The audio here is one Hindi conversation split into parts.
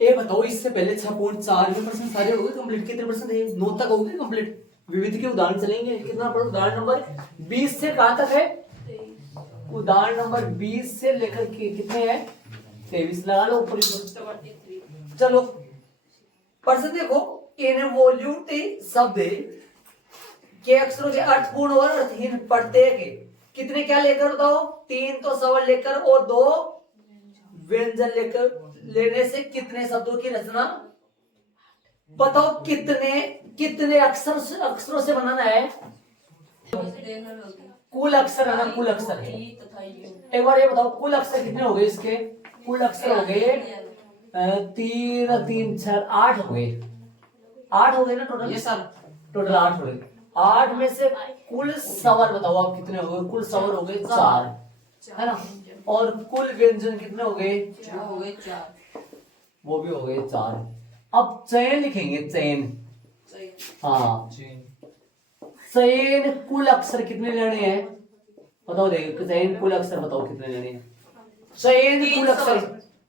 ये बताओ इससे पहले 6.4% सारे हो गए कंप्लीट, कितने परसेंट है? 9 तक हो गए कंप्लीट। विविध के उदाहरण चलेंगे, कितना पर उदाहरण नंबर 20 से कहां तक है? उदाहरण नंबर 20 से लेकर के कितने हैं? 23 लगा लो ऊपर। चलो प्रश्न देखो, इनवॉल्यूट शब्द के अक्षरों के अर्थपूर्ण और अर्थहीन प्रत्येक कितने क्या लेकर बताओ? 3 तो स्वर लेकर और 2 व्यंजन लेकर लेने से कितने शब्दों की रचना? बताओ कितने कितने अक्षरों से बनाना है? कुल अक्षर है ना, कुल अक्षर है। एक बार ये बताओ कुल अक्षर कितने हो गए इसके? कुल अक्षर हो गए 3 3 6 8 हो गए। 8 हो गए ना टोटल? ये सर टोटल 8 हो गए। 8 में से कुल स्वर बताओ आप कितने हो गए? कुल स्वर हो गए 4, है ना? और कुल व्यंजन कितने हो गए? हो गए 4, वो भी हो गए 4। अब चयन लिखेंगे, चयन। हाँ चयन कुल अक्षर कितने लेने हैं बताओ? देखो चयन कुल अक्षर बताओ कितने लेने हैं? चयन कुल अक्षर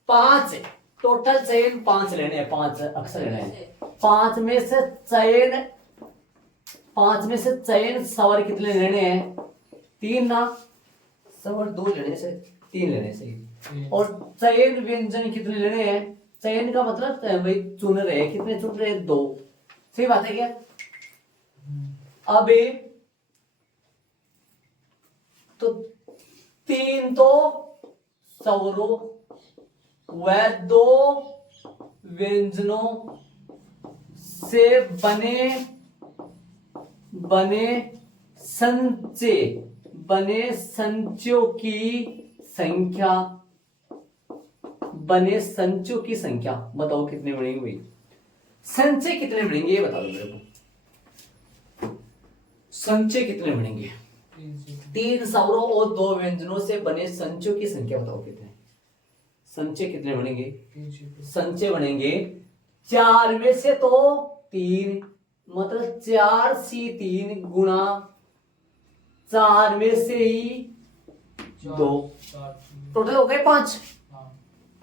5 है टोटल। चयन 5 लेने हैं, 5 अक्षर लेने हैं। 5 में से चयन स्वर कितने लेने हैं? 3 ना, स्वर 2 लेने से 3 लेने से। और चयन व्यंजन कितने लेने हैं? चयन का मतलब भाई चुन रहे हैं, कितने चुन रहे हैं? 2। सही बात है क्या? अब तो 3 तो स्वरों व 2 व्यंजनों से बने संचयों की संख्या बताओ कितने बनेंगे भाई? संचय कितने बनेंगे ये बता दो मेरे को। संचय कितने बनेंगे? 3 स्वरों और 2 व्यंजनों से बने संचयों की संख्या बताओ कितने? संचय कितने बनेंगे? संचय बनेंगे 4 में से तो 3, मतलब 4 सी 3 गुणा 4 में से ही 2, टोटल हो गए 5।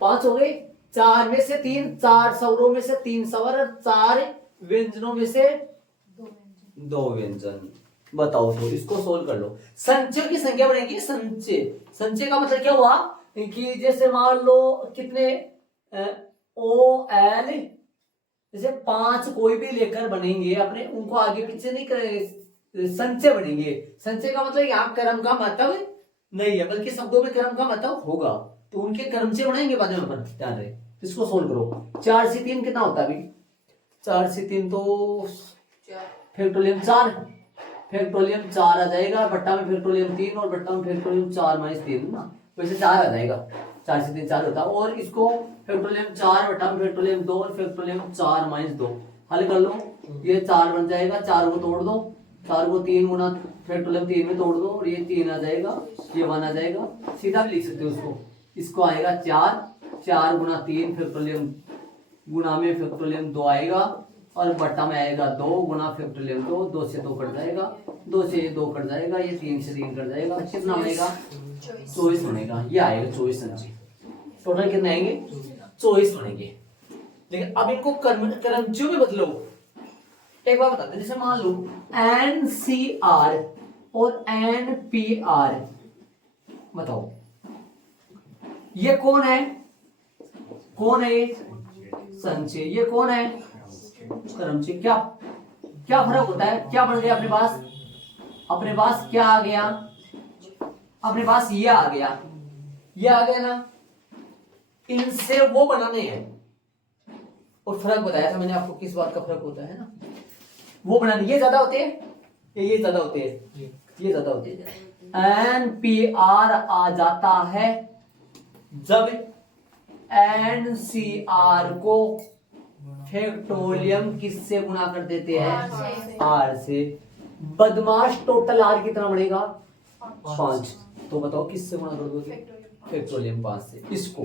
5 हो गए। 4 में से 3, 4 स्वरों में से 3 स्वर, 4 व्यंजनों में से 2 व्यंजन। बताओ तो इसको सोल्व कर लो। संचय की संख्या बढ़ेगी। संचय का मतलब क्या हुआ कि जैसे मान लो कितने ओ एल, जैसे 5 कोई भी लेकर बनेंगे अपने, उनको आगे पीछे नहीं करेंगे, संचय बनेंगे। संचय का मतलब यहाँ क्रम का मतलब नहीं है, बल्कि शब्दों में क्रम का मतलब होगा, तो उनके क्रम से बनाएंगे बाद में अपन, ध्यान रहे। इसको सोल्व करो। 4 से 3 कितना होता है अभी? 4 से 3 तो फैक्टोरियल 4, फैक्टोरियल 4 आ जाएगा, बट्टा में फैक्टोरियल 3 और बट्टा में फैक्टोरियल 4 माइनस 3 ना, वैसे 4 आ जाएगा। 4 से 3 4 होता है। और इसको फैक्टोरियल 4 बट्टा में फैक्टोरियल 2 और फैक्टोरियल 4 माइनस 2 हल कर लो, ये 4 बन जाएगा। 4 को तोड़ दो, 4 को 3 गुना फैक्टोरियल 3 में तोड़ दो और ये 3 आ जाएगा, ये 1 आ जाएगा। सीधा भी लिख सकते हो उसको। इसको आएगा 4 गुना 3 फैक्टोरियल गुना में फैक्टोरियल 2 आएगा, और बट्टा में आएगा 2 गुना फैक्टोरियल 2, 2 से 2 कट जाएगा, 2 से 2 कट जाएगा, ये 3 से 3 कट जाएगा। कितना बनेगा? 24 बनेगा। ये आएगा 24 संचय। टोटल कितने आएंगे? 24 बनेंगे। लेकिन अब इनको क्रमचियों में बदलो। एक बार बताते, जैसे मान लो NCR और NPR, बताओ ये कौन है? कौन है ये? संचय। ये कौन है? क्रमचिय। क्या क्या फर्क होता है? क्या बन गया अपने पास? अपने पास क्या आ गया? अपने पास ये आ गया, ये आ गया ना। इनसे वो बनाने हैं, और फर्क बताया था मैंने आपको किस बात का फर्क होता है ना, वो बनाने। ये ज्यादा होते हैं, ये ज्यादा होते हैं, ये ज्यादा होते हैं। NPR आ जाता है जब NCR को फैक्टोरियम किससे गुणा कर देते हैं? R से। बदमाश टोटल R कितना बढ़ेगा? 5। तो बताओ किससे गुणा कर दोगे? फैक्टोरियम 5 से। इसको,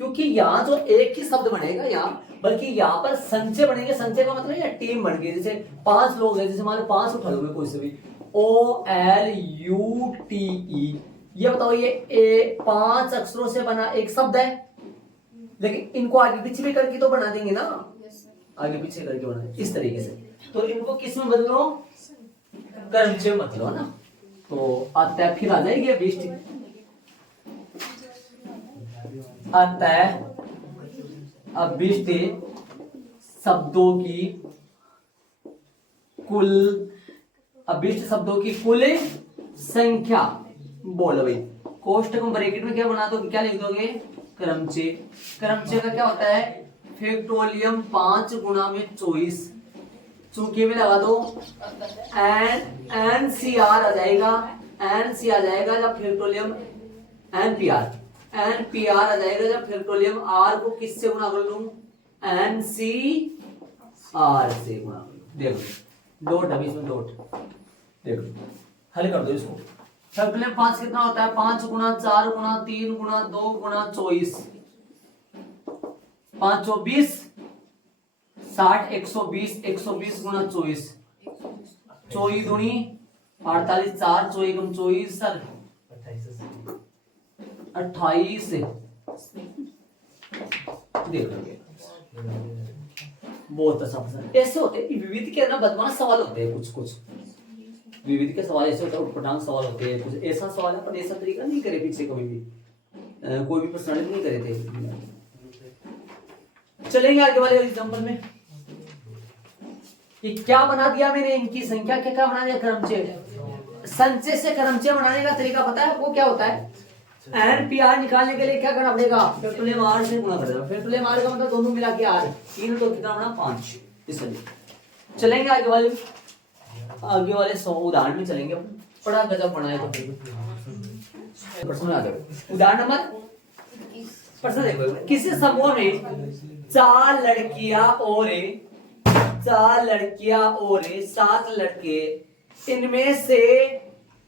क्योंकि यहाँ जो एक ही शब्द बनेगा यहाँ, बल्कि यहाँ पर संचय बनेंगे। संचय का मतलब ये टीम बन गई। जैसे 5 लोग हैं, जैसे मान लो 5 उठा लोगे कोई से भी, OLUTE, ये बताओ ये 5 अक्षरों से बना एक शब्द है। लेकिन इनको आगे पीछे भी करके तो बना देंगे ना, आगे पीछे करके बना इस तरीके से। तो इनको किस में बदलो, क्रमचे में बदलो ना, तो अतः फिर आ जाएगी अभिष्ट, अतः अभिष्ट शब्दों की कुल, अभिष्ट शब्दों की कुल संख्या। बोलो भाई, कोष्टक में ब्रैकेट में क्या बना दो, क्या लिख दोगे, क्रमचे। क्रमचे का क्या होता है, फैक्टोरियम 5 गुणा में 24, चूंकि में लगा दो एन सी आर आ जाएगा, एन सी आ जाएगा जब फैक्टोरियम एन पी आर आ जाएगा जब फैक्टोरियम आर को किससे गुणा कर लूं, एन सी आर से गुणा कर लूं। देखो डॉट अभी इसमें डॉट, देखो हल कर दो इसको। फैक्टोरियम 5 कितना होता है, 5 गुणा 4 गुणा 3 गुणा 2 गुणा 24, 5 24 60, 120, 120 गुणा 24, 24 दूनी 48, 4 24 कम 24 सर 28। देखो बहुत अच्छा पसंद ऐसे होते हैं, विविध के ना बदमाश सवाल होते हैं, कुछ विविध के सवाल ऐसे होते हैं, उटपटांग सवाल होते हैं, कुछ ऐसा सवाल है पर ऐसा तरीका नहीं करे पीछे कभी भी, कोई भी पर्सनालिटी नहीं करे थे। चलेंगे आगे वाले एग्जांपल में, ये क्या बना दिया मैंने, इनकी संख्या क्या क्या बना दिया, क्रमचय। संचय से क्रमचय बनाने का तरीका पता है वो क्या होता है, एन पी आर निकालने के लिए क्या करना पड़ेगा, फैक्टोरियम आर से गुणा करेगा, फैक्टोरियम आर का मतलब दोनों मिला के आर, 3 तो कितना बना 5, इसलिए चलेंगे आगे वाले उदाहरण में चलेंगे। बड़ा गजब बनाए तो प्रश्न आ जाओ। उदाहरण नंबर प्रश्न देखो, किसी समूह में 4 लड़कियां और 7 लड़के, इनमें से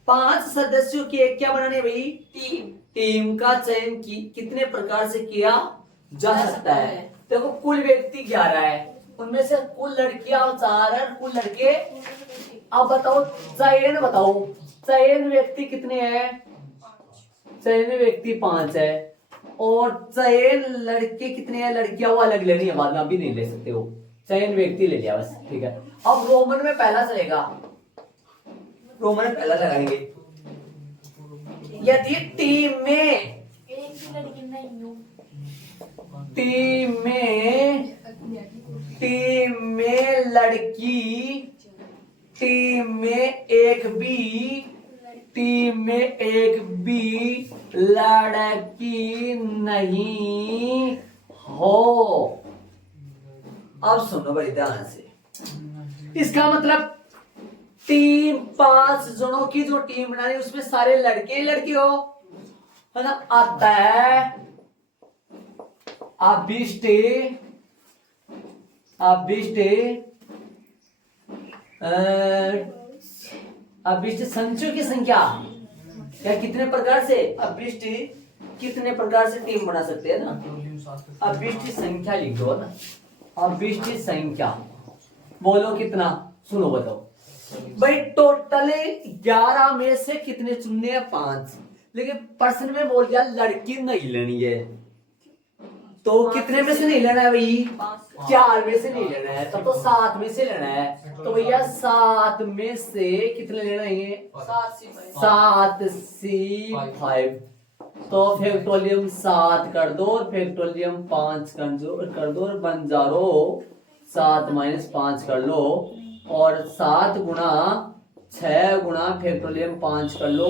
5 सदस्यों की एक क्या बनाने भाई, टीम का चयन कितने प्रकार से किया जा सकता है। देखो कुल व्यक्ति 11 है, उनमें से कुल लड़कियां 4 है, कुल लड़के, अब बताओ चयन व्यक्ति कितने हैं, चयन व्यक्ति 5 है, और चयन लड़के कितने हैं, लड़कियां वो अलग लेनी है बाद में, अभी नहीं ले सकते हो, चयन व्यक्ति ले लिया बस, ठीक है। अब रोमन में पहला चलेगा, रोमन में पहला लगाएंगे, यदि टीम में लड़की, टीम में एक भी लड़की नहीं हो। अब सुनो बड़ी ध्यान से, इसका मतलब टीम 5 जनों की जो टीम बना रही उसमें सारे लड़के लड़की हो, है ना। आता है अभिष्ट संचयों की संख्या, या कितने प्रकार से अभिष्ट, कितने प्रकार से टीम बना सकते हैं ना, अभिष्ट संख्या लिख दो ना, अभिष्ट संख्या बोलो कितना, सुनो बताओ भाई, टोटल 11 में से कितने चुनने हैं, 5, लेकिन प्रश्न में बोल दिया लड़की नहीं लेनी है, तो कितने में से नहीं लेना है भाई, 4 में से नहीं लेना है, तब तो 7 में से लेना है। तो भैया 7 में से कितने लेना है, 7 C5, तो फैक्टोरियम 7 कर दो और फैक्टोरियम 5 कर दो और बन जा रो 7 - 5 कर लो, और 7 गुणा 6 गुणा फैक्टोरियम 5 कर लो,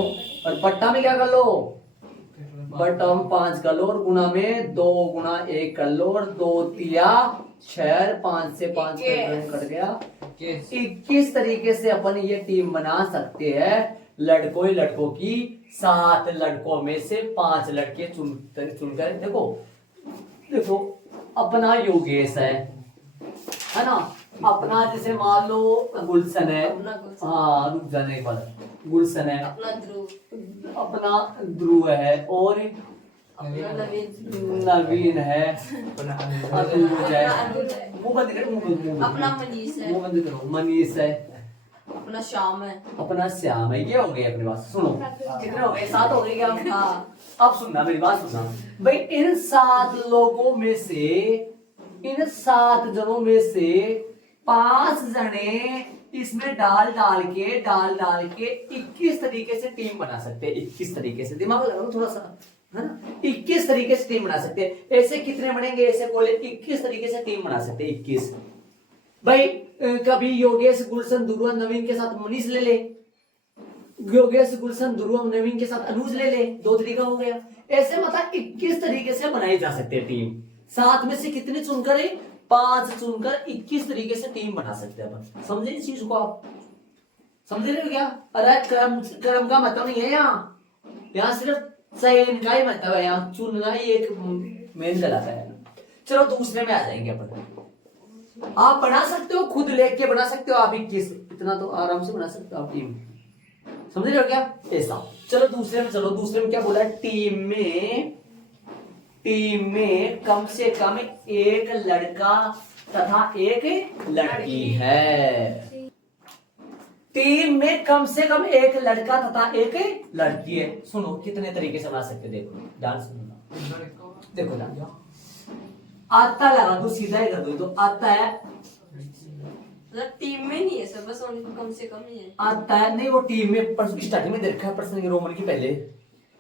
और बट्टा में क्या कर लो, बट्टा में 5 कर लो, और गुणा में 2 गुणा 1 कर लो, और 2 तिया 6, 5 से 5 कट गया 21। तरीके से अपन ये टीम बना सकते हैं, लड़कों की, 7 लड़कों में से 5 लड़के चुनकर। देखो अपना योगेश है ना, अपना जैसे मान लो गुलशन है, हाँ रुक जाने के बाद गुलशन है, अपना ध्रुव है, और नवीन है, अनुज है, मुंह बंद करो, मनीष है, अपना शाम है। अपना श्याम है। ये हो गए अपने पास। सुनो कितने हो गए? 7 हो गए क्या? हाँ। अब सुनना मेरी बात सुनना भाई। इन 7 लोगों में से, इन 7 जनों में से 5 जने इसमें डाल डाल के 21 तरीके से टीम बना सकते हैं। 21 तरीके से, दिमाग लगाओ थोड़ा सा, है ना? 21 तरीके से टीम बना सकते हैं। ऐसे कितने बनेंगे? ऐसे बोले 21 तरीके से टीम बना सकते हैं। 21 भाई। कभी योगेश, गुलशन, ध्रुव, नवीन के साथ मनीष ले ले, योगेश, गुलशन, ध्रुव, नवीन के साथ अनुज ले ले। 2 तरीका हो गया। ऐसे मतलब 21 तरीके से बनाई जा सकते हैं टीम। 7 में से कितने चुनकर? 5 चुनकर 21 तरीके से टीम बना सकते हैं अपन। समझे इस चीज को आप? समझ रहे हो क्या? अरे क्रम का मतलब नहीं है यहाँ सिर्फ चयन का ही मतलब है। यहाँ चुनना ही एक मेन चलाता है। चलो दूसरे में आ जाएंगे अपन। आप बना सकते हो, खुद लेके बना सकते हो आप 21। इतना तो आराम से बना सकते हो आप टीम। समझ रहे हो क्या? ऐसा। चलो दूसरे में चलो। दूसरे में क्या बोला है? टीम में कम से कम एक लड़का तथा एक लड़की है। टीम में कम से कम एक लड़का तथा एक लड़की है। सुनो कितने तरीके से बना सकते। देखो डांस सुनो, देखो डांस आता लगा दो, सीधा ही कर दो। तो आता है, मतलब टीम में नहीं है सर, बस कम से कम ही है। आता है नहीं, वो टीम में स्टार्टिंग में देखा है। पर्सन रोमन की पहले,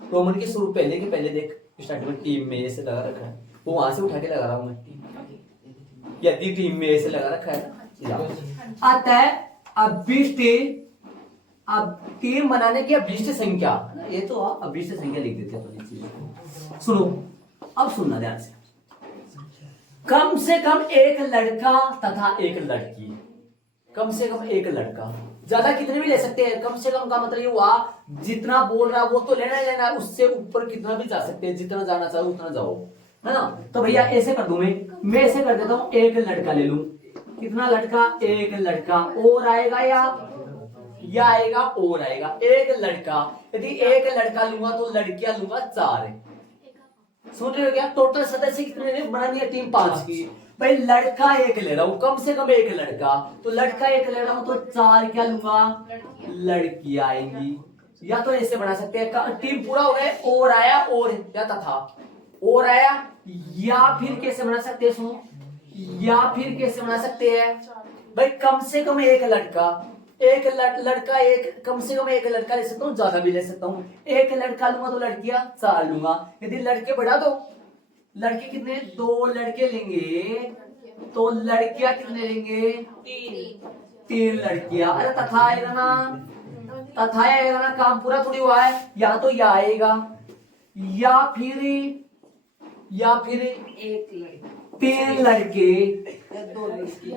रोमन के शुरू पहले के पहले देख, स्टार्टिंग में टीम में ऐसे लगा रखा है। वो वहां से उठा के लगा रहा हूं मैं। यदि टीम में ऐसे लगा रखा है। आता है अभिष्ट, अब टीम बनाने की अभिष्ट संख्या, ये तो अभिष्ट संख्या लिख देते हैं। सुनो अब सुनना ध्यान से। कम से कम एक लड़का तथा एक लड़की। कम से कम एक लड़का, ज्यादा कितने भी ले सकते हैं। कम से कम का मतलब ये हुआ जितना बोल रहा वो तो लेना ही लेना, उससे ऊपर कितना भी जा सकते हैं। जितना जाना चाहो उतना जाओ, है ना? तो भैया ऐसे कर दूं मैं ऐसे कर देता हूं। एक लड़का ले लूं। कितना लड़का? एक लड़का। और आएगा या आएगा और आएगा। एक लड़का, यदि एक लड़का लूंगा तो लड़कियां लूंगा 4। सुन रहे हो क्या? टोटल सदस्य कितने बनानी है टीम? 5 की। भाई लड़का एक ले रहा हूं, कम से कम एक लड़का, तो लड़का एक ले रहा हूं तो 4 क्या लूंगा? लड़कियां आएंगी। या तो ऐसे बना सकते हैं, टीम पूरा हो गया और आया और या तथा और आया। या फिर कैसे बना सकते हैं? सुनो, या फिर कैसे बना सकते हैं भाई? कम से कम एक लड़का, एक लड़का एक, कम से कम एक लड़का ले सकता हूँ, ज्यादा भी ले सकता हूँ। एक लड़का लूंगा तो लड़कियां 4 लूंगा। यदि लड़के बढ़ा दो, लड़के कितने? 2 लड़के लेंगे तो लड़कियां कितने लेंगे? 3 लड़कियां। अरे तथा आएगा ना, तथा आएगा ना, काम पूरा थोड़ी हुआ है। या तो या आएगा या फिर एक लड़का, 3 लड़के,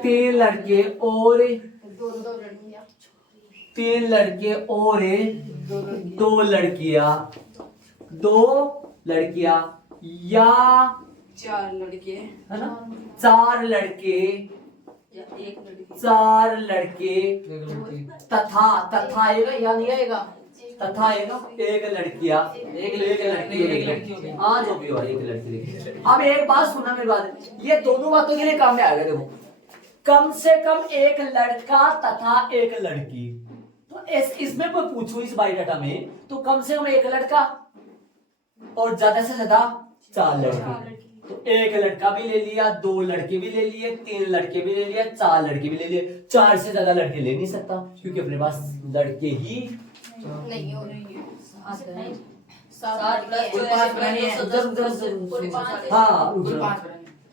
3 लड़के और 3 लड़के और 2 लड़कियां, 2 लड़कियां या 4 लड़के, है ना? 4 लड़के या एक लड़की, 4 लड़के तथा आएगा या नहीं आएगा? तथा आएगा। एक लड़कियां, एक लड़की, हाँ जो भी हो, एक लड़की। अब एक बात सुनना मेरी बात, ये दोनों बातों के लिए काम में आ गया। देखो कम से कम एक लड़का तथा एक लड़की, तो इसमें मैं पूछूं इस बायोडाटा में, तो कम से कम एक लड़का और ज्यादा से ज्यादा 4 लड़के। तो एक लड़का भी ले लिया, 2 लड़के भी ले लिए, 3 लड़के भी ले लिया, 4 लड़के भी ले लिए। 4 से ज्यादा लड़के ले नहीं सकता क्योंकि अपने पास लड़के ही नहीं हो रही है। हाँ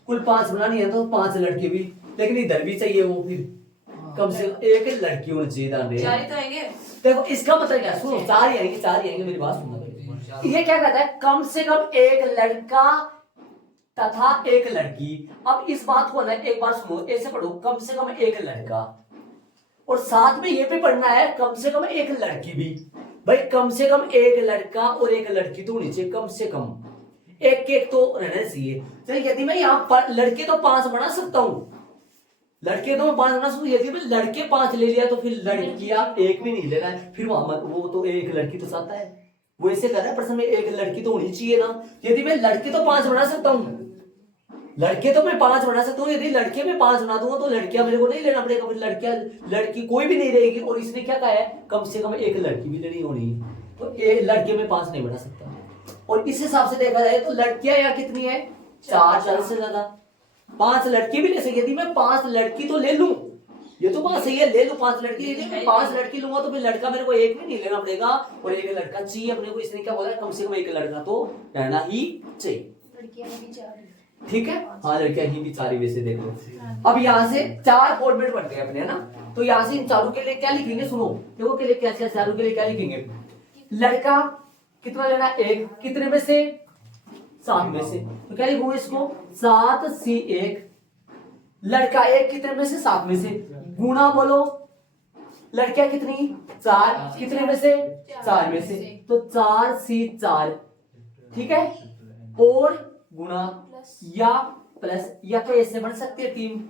कुल 5 बनानी है तो 5 लड़के भी, लेकिन इधर भी चाहिए वो, फिर कम से कम एक लड़की होनी चाहिए। 4 ही तो आएंगे। देखो इसका मतलब क्या? सुनो 4 ही आएंगे, 4 ही आएंगे, मेरी बात सुनना। ये क्या कहता है? कम से कम एक लड़का तथा एक लड़की। अब इस बात को ना एक बार सुनो, ऐसे पढ़ो, कम से कम एक लड़का, और साथ में ये भी पढ़ना है कम से कम एक लड़की भी। भाई कम से कम एक लड़का और एक लड़की तो होनी चाहिए, कम से कम एक तो रहना चाहिए। तो यदि मैं यहाँ लड़के तो 5 बना सकता हूँ, लड़के तो मैं 5 बना सकता हूँ। यदि मैं लड़के 5 ले लिया तो फिर लड़कियां एक भी नहीं लेना है, फिर वहां वो तो एक लड़की तो चाहता है, वो ऐसे कर रहा है प्रश्न में, एक लड़की तो होनी चाहिए ना। यदि मैं लड़के तो 5 बना सकता हूँ, लड़के तो मैं 5 बना सकता हूँ, यदि लड़के में 5 बना दूंगा तो लड़कियां मेरे को नहीं लेना पड़ेगा, फिर लड़कियां लड़की कोई भी नहीं रहेगी। और इसने क्या कहा है, कम से कम एक लड़की भी लेनी होनी है, तो एक लड़के में 5 नहीं बना सकता। और इस हिसाब से देखा जाए तो लड़कियां यहाँ कितनी है, 4, 4 से ज्यादा 5 लड़की भी ले सकती। यदि मैं 5 लड़की तो ले लूं, ये तो बात सही है, ले लो 5 लड़की। यदि मैं 5 लड़की लूंगा तो फिर लड़का मेरे को एक भी नहीं लेना पड़ेगा, और एक लड़का चाहिए अपने को। इसने क्या बोला, कम से कम एक लड़का तो रहना ही चाहिए। ठीक है, हाँ लड़कियां ही भी 4 वैसे देख लो। अब यहाँ से 4 फॉर्मेट बनते हैं अपने, है ना। तो यहाँ से इन चारों के लिए क्या लिखेंगे, सुनो देखो के लिए क्या, चारों के लिए क्या लिखेंगे। लड़का कितना लेना, 1, कितने में से, 7 में से। तो क्या लिखूंगा इसको, 7C1, लड़का 1 कितने में से, 7 में से, गुना बोलो लड़कियां कितनी, 4, कितने में से, 4 में से, तो 4C4। ठीक है, और गुना या प्लस, या तो ऐसे बन सकते हैं 3,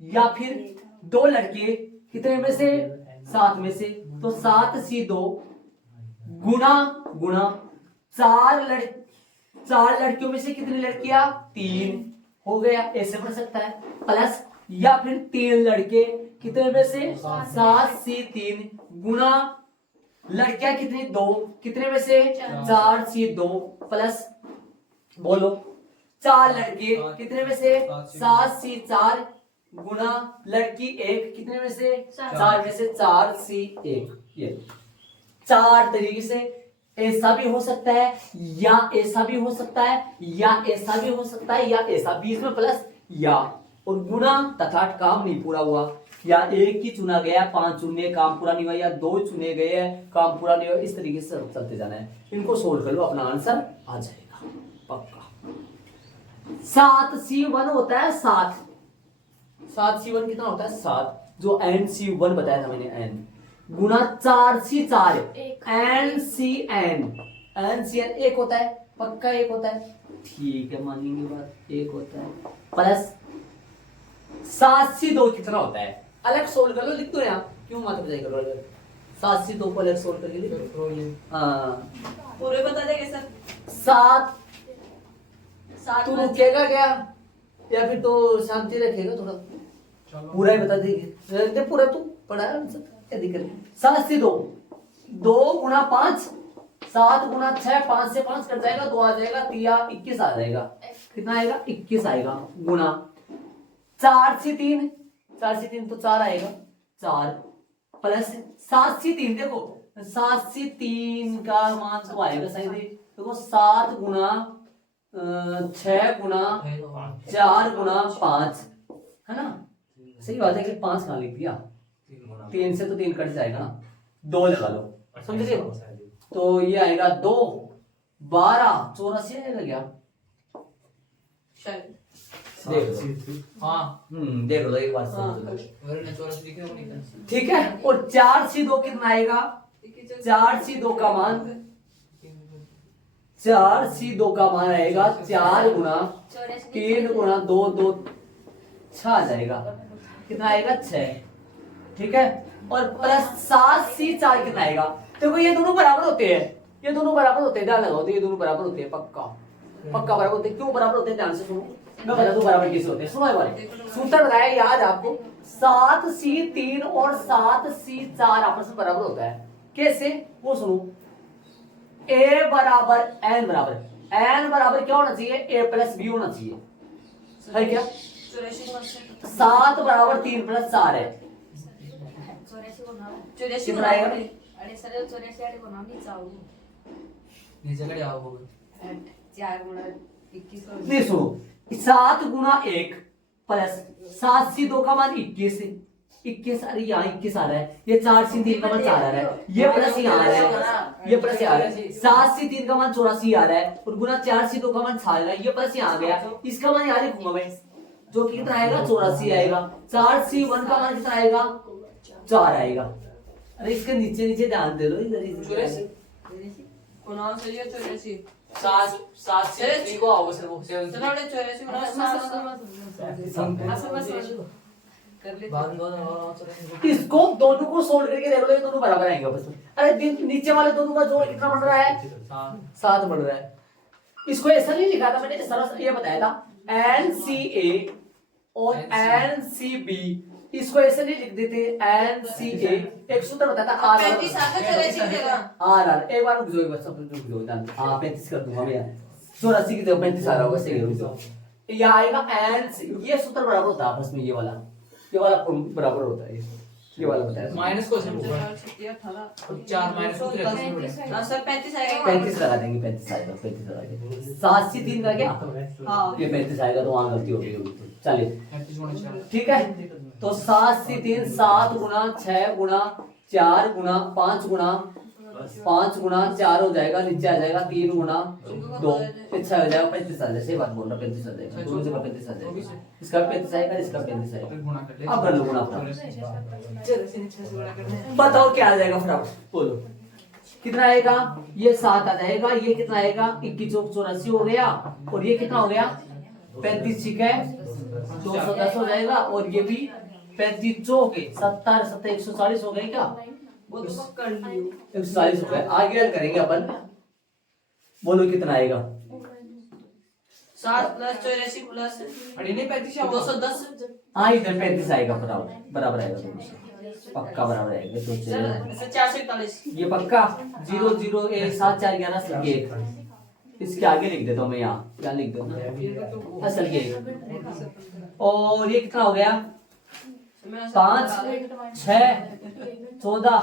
या फिर 2 लड़के कितने में से, 7 में से, तो 7C2 गुना गुना 4 लड़कियों में से कितनी लड़कियां, 3 हो गया, ऐसे बन सकता है। प्लस या फिर 3 लड़के कितने में से, 7C3 गुना लड़कियां कितनी, 2 कितने में से, 4C2 प्लस बोलो 4 लड़के कितने में से, 7C4 गुना लड़की 1 कितने में से, 4 में से, 4C1। ये 4 तरीके से ऐसा भी हो सकता है, या ऐसा भी हो सकता है, या ऐसा भी हो सकता है, या ऐसा, बीच में प्लस या और गुना तथा काम नहीं पूरा हुआ, या 1 ही चुना गया, 5 चुने काम पूरा नहीं हुआ, या 2 चुने गए काम पूरा नहीं हुआ। इस तरीके से चलते जाना है। इनको सोल्व कर लो, अपना आंसर आ जाएगा पक्का। 7C1 होता है 7, 7C1 कितना होता है, 7, जो NC1 बताया था मैंने, n गुना 4C4 NCN 1 होता है, पक्का 1 होता है, ठीक है मानेंगे बात, 1 होता है, प्लस 7C2 कितना होता है, अलग सोल्व कर लो, लिख दो यहाँ, क्यों मात्र बजाय करो, 7C2 को अलग सोल्व करके लिख दो। हाँ पूरे बता देंगे सर। 7 7 तू रुकेगा क्या, या फिर तो शांति रखेगा थोड़ा, पूरा ही बता देंगे, पूरा तू पढ़ा क्या दिक्कत। 7C2 2 गुना 5, 7 गुना 6, 5 से 5 कट जाएगा, 2 आ जाएगा, 3 21 आ जाएगा, कितना आएगा, 21 आएगा, गुना 4C3 तो 4 आएगा, 4 प्लस 7C3, देखो 7C3 का मान तो आएगा सही, देखो 7 गुना 6 गुना 4 गुना 5, है ना, सही बात है कि 5 कहाँ लिख दिया, 3 से तो 3 कट जाएगा ना, 2 लगा लो, समझ रहे हो। तो ये आएगा 2 12 84 आएगा क्या, शायद देख लो एक बार ठीक है। और 4C2 कितना आएगा, 4C2 का मान, 4C2 का मान आएगा 4 गुना 3 गुना 2 2 6 आ जाएगा, कितना आएगा 6, ठीक है। और प्लस 7C4 कितना आएगा, देखो ये दोनों बराबर होते हैं, ये दोनों बराबर होते हैं, ध्यान लगाओ, तो ये दोनों बराबर होते हैं, पक्का पक्का बराबर होते हैं। क्यों बराबर होते हैं, ध्यान से सुनो, मैं बता दूं बराबर कैसे होते हैं, सुनो एक बार, सूत्र बताया याद आपको, 7C3 और 7C4 आपस में बराबर होता है, कैसे वो सुनो, A बराबर N बराबर, N बराबर क्या होना चाहिए, A प्लस B होना चाहिए, है क्या, 7 बराबर 3 प्लस 4 है, कितना आएगा, नहीं सुनो, 7 गुना 1 प्लस 7C2 का मान 21, 21 अरे यहाँ 21 आ रहा है, ये 4C3 का मान 4 आ रहा है, ये प्लस यहाँ आ रहा है, ये प्लस यहाँ आ रहा है, 7C3 का मान 84 आ रहा है, और गुना 4C2 का मान 6 आ रहा है, ये प्लस यहाँ आ गया, इसका मान यहाँ लिखूंगा मैं, जो कि कितना आएगा 84 आएगा, 4C1 का मान कितना आएगा 4 आएगा। अरे इसके नीचे नीचे ध्यान दे लो, इधर इसको दोनों को सोल्व करके देख लो, ये दोनों बराबर आएंगे आपस में। अरे नीचे वाले दोनों का जोड़ कितना बन रहा है, 7 बन रहा है। इसको ऐसा नहीं लिखा था मैंने, सरल ये बताया था एन सी ए और एन सी बी, इसको ऐसे नहीं लिख देते एन सी ए, एक सूत्र बताता आर 35 आकर चले सीधेगा। आर आर, एक बार रुक जाओ, एक बार सब रुक जाओ जान, हाँ 35 कर दूंगा मैं, 84 की जगह 35 आ रहा होगा, सही, रुक जाओ। ये आएगा एन सी, ये सूत्र बराबर होता है आपस में, ये वाला बराबर होता है, ये वाला बताया माइनस को से होगा 4 माइनस को हाँ सर 35 आएगा। 35 लगा देंगे, 35 आएगा, 35 लगा देंगे, 7 से 3 का क्या हाँ ये 35 आएगा, तो वहां गलती हो गई होगी, तो चलिए 35 गुणा 4 ठीक है। तो 7 से 3, 7 गुना 6 गुना 4 गुना 5 गुना 4 हो जाएगा, नीचे आ जाएगा 3 गुना 2, अच्छा हो जाएगा 35 आ जाएगा, सही बात बोल रहा, 35 आ जाएगा, दोनों जगह 35 आ जाएगा, इसका 35 आएगा, इसका 35 आएगा, गुणा कर ले। अब कर लो गुणा अपना। चलो से 6 से गुणा करना है। बताओ क्या आ जाएगा फटाफट बोलो, कितना आएगा, ये 7 आ जाएगा, ये कितना आएगा 21 चौक 84 हो गया, और ये कितना हो गया 35 ठीक है 210 हो जाएगा, और ये भी 35 चौक 70 70 140 हो गए क्या, वो तो मैं कर लियो। 140 हो गए। आगे हल करेंगे अपन, बोलो कितना आएगा, 7 प्लस 84 प्लस अरे नहीं 35 आओ 210 हाँ इधर 35 आएगा, बराबर आएगा दोनों से, पक्का बराबर आएगा, तो चलिए 441 ये पक्का 0 0 1 7 4 11 असल के 1, इसके आगे लिख देता हूँ मैं, यहाँ क्या लिख दूँ असल के 1, और ये कितना हो गया 5 6 14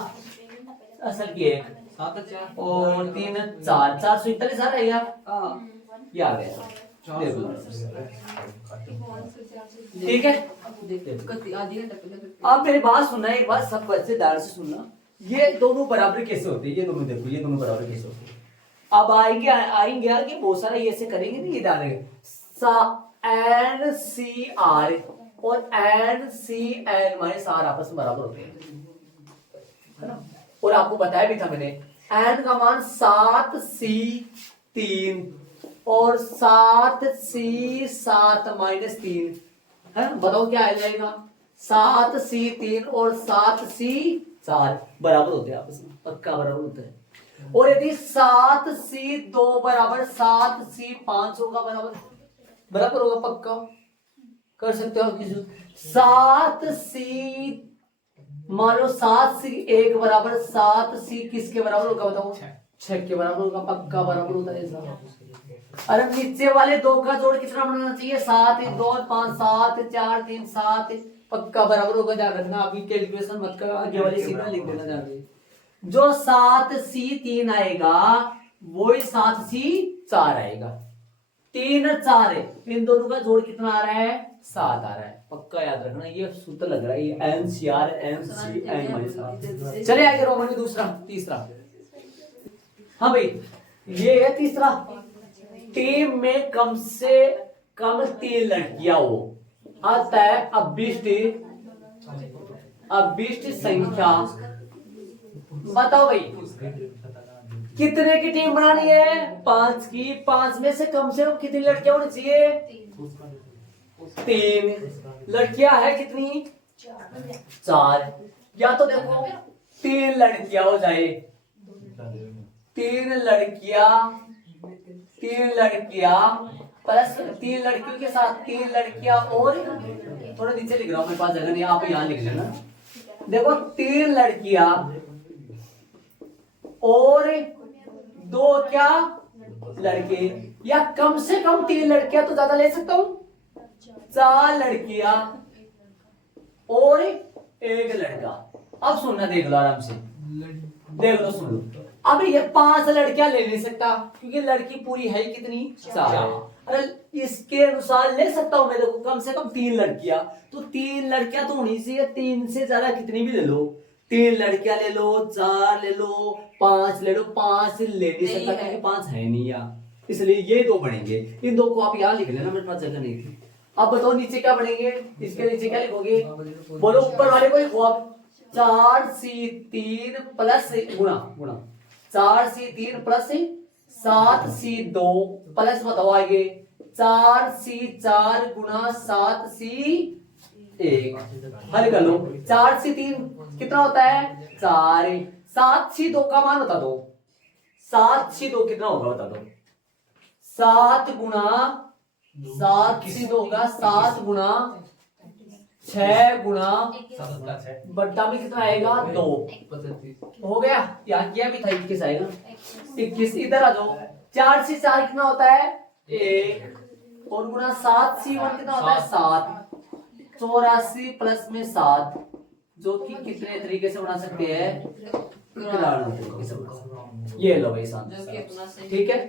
असल की 1 7 4 और 3 4 441 आ रहा है यार, हाँ ये आ गया, देख लो। ठीक है, आधी घंटा पहले अब मेरी बात सुनना, एक बात सब बच्चे ध्यान से सुनना, ये दोनों बराबर कैसे होते हैं, ये दोनों देखो, ये दोनों बराबर कैसे होते हैं। अब आएंगे आगे बहुत सारा ये ऐसे करेंगे नहीं, ये डालेंगे एन सी आर और N C N minus R आपस में बराबर होते हैं, है ना। और आपको बताया भी था मैंने, एन का मान 7 सी 3 और 7 सी 7 माइनस 3 है ना, बताओ क्या आ जाएगा 7 सी 3 और 7 सी 4 बराबर होते हैं आपस में, पक्का बराबर होते हैं। और यदि 7 सी 2 बराबर 7 सी 5 होगा, बराबर होगा, पक्का कर सकते हो किसी, 7 सी मान लो 7 सी 1 बराबर 7 सी किसके बराबर होगा बताओ, 6 के बराबर होगा, पक्का बराबर होता है ऐसा। अरे नीचे वाले दो का जोड़ कितना बनाना चाहिए, 7 2 5 7 4 3 7, पक्का बराबर होगा, ध्यान रखना, अभी कैलकुलेशन मत करो, आगे वाली सीधा लिख देना ध्यान रखना। जो 7 सी 3 आएगा वही 7 सी 4 आएगा, 3 4 है, इन दोनों का जोड़ कितना आ रहा है 7 आ रहा है, पक्का याद रखना, ये सूत्र लग रहा है, ये N C R N C N minus R. चले आगे रोमन में दूसरा तीसरा, हाँ भाई ये है तीसरा, टीम में कम से कम 3 लड़कियां हो, आता है अभिष्ट संख्या, बताओ भाई कितने की टीम बनानी है, 5 की, 5 में से कम कितनी लड़कियां होनी चाहिए, 3 लड़कियां है कितनी 4, या तो देखो 3 लड़कियां हो जाए, 3 लड़कियां प्लस 3 लड़कियों के साथ 3 लड़कियां, और थोड़ा नीचे लिख रहा हूं, मेरे पास जगह नहीं, आप यहाँ लिख लेना, देखो 3 लड़कियां और 2 क्या लड़के, या कम से कम 3 लड़कियां, तो ज्यादा ले सकता हूं, 4 लड़कियां और 1 लड़का। अब सुनना, देख लो आराम से, देख लो सुन लो, अब ये 5 लड़कियां ले नहीं सकता क्योंकि लड़की पूरी है कितनी 4 है, अरे इसके अनुसार ले सकता हूं मैं, देखो कम से कम 3 लड़कियां, तो 3 लड़कियां तो होनी चाहिए, 3 से ज्यादा कितनी भी ले लो, 3 लड़कियां ले लो, 4 ले लो, 5 ले लो, 5 ले नहीं सकता क्योंकि 5 है नहीं यार, इसलिए ये 2 बनेंगे, इन 2 को आप यहाँ लिख लेना, मेरे पास जगह नहीं थी। अब बताओ नीचे क्या बनेंगे, इसके नीचे क्या लिखोगे, बोलो ऊपर वाले को लिखो आप, 4 सी 3 प्लस गुणा 4 सी 3 प्लस 7 सी 2 प्लस बताओ आगे 4 सी 4 गुणा 7 सी 1, हल कर लो, 4 सी 3 कितना होता है 4, 7 सी 2 का मान बता दो, 7 सी 2 कितना होगा बता दो, 7 गुणा 7 सी होगा 7 गुना 6 गुना बट्टा में कितना आएगा 2 हो गया। यहाँ किया भी था 21 आएगा 21। इधर आ जाओ 4 से 4 कितना होता है 1 और गुना 7 सी 1 कितना होता है 7 84 प्लस में 7 जो कि कितने तरीके से बना सकते हैं ये लो भाई आंसर ठीक है।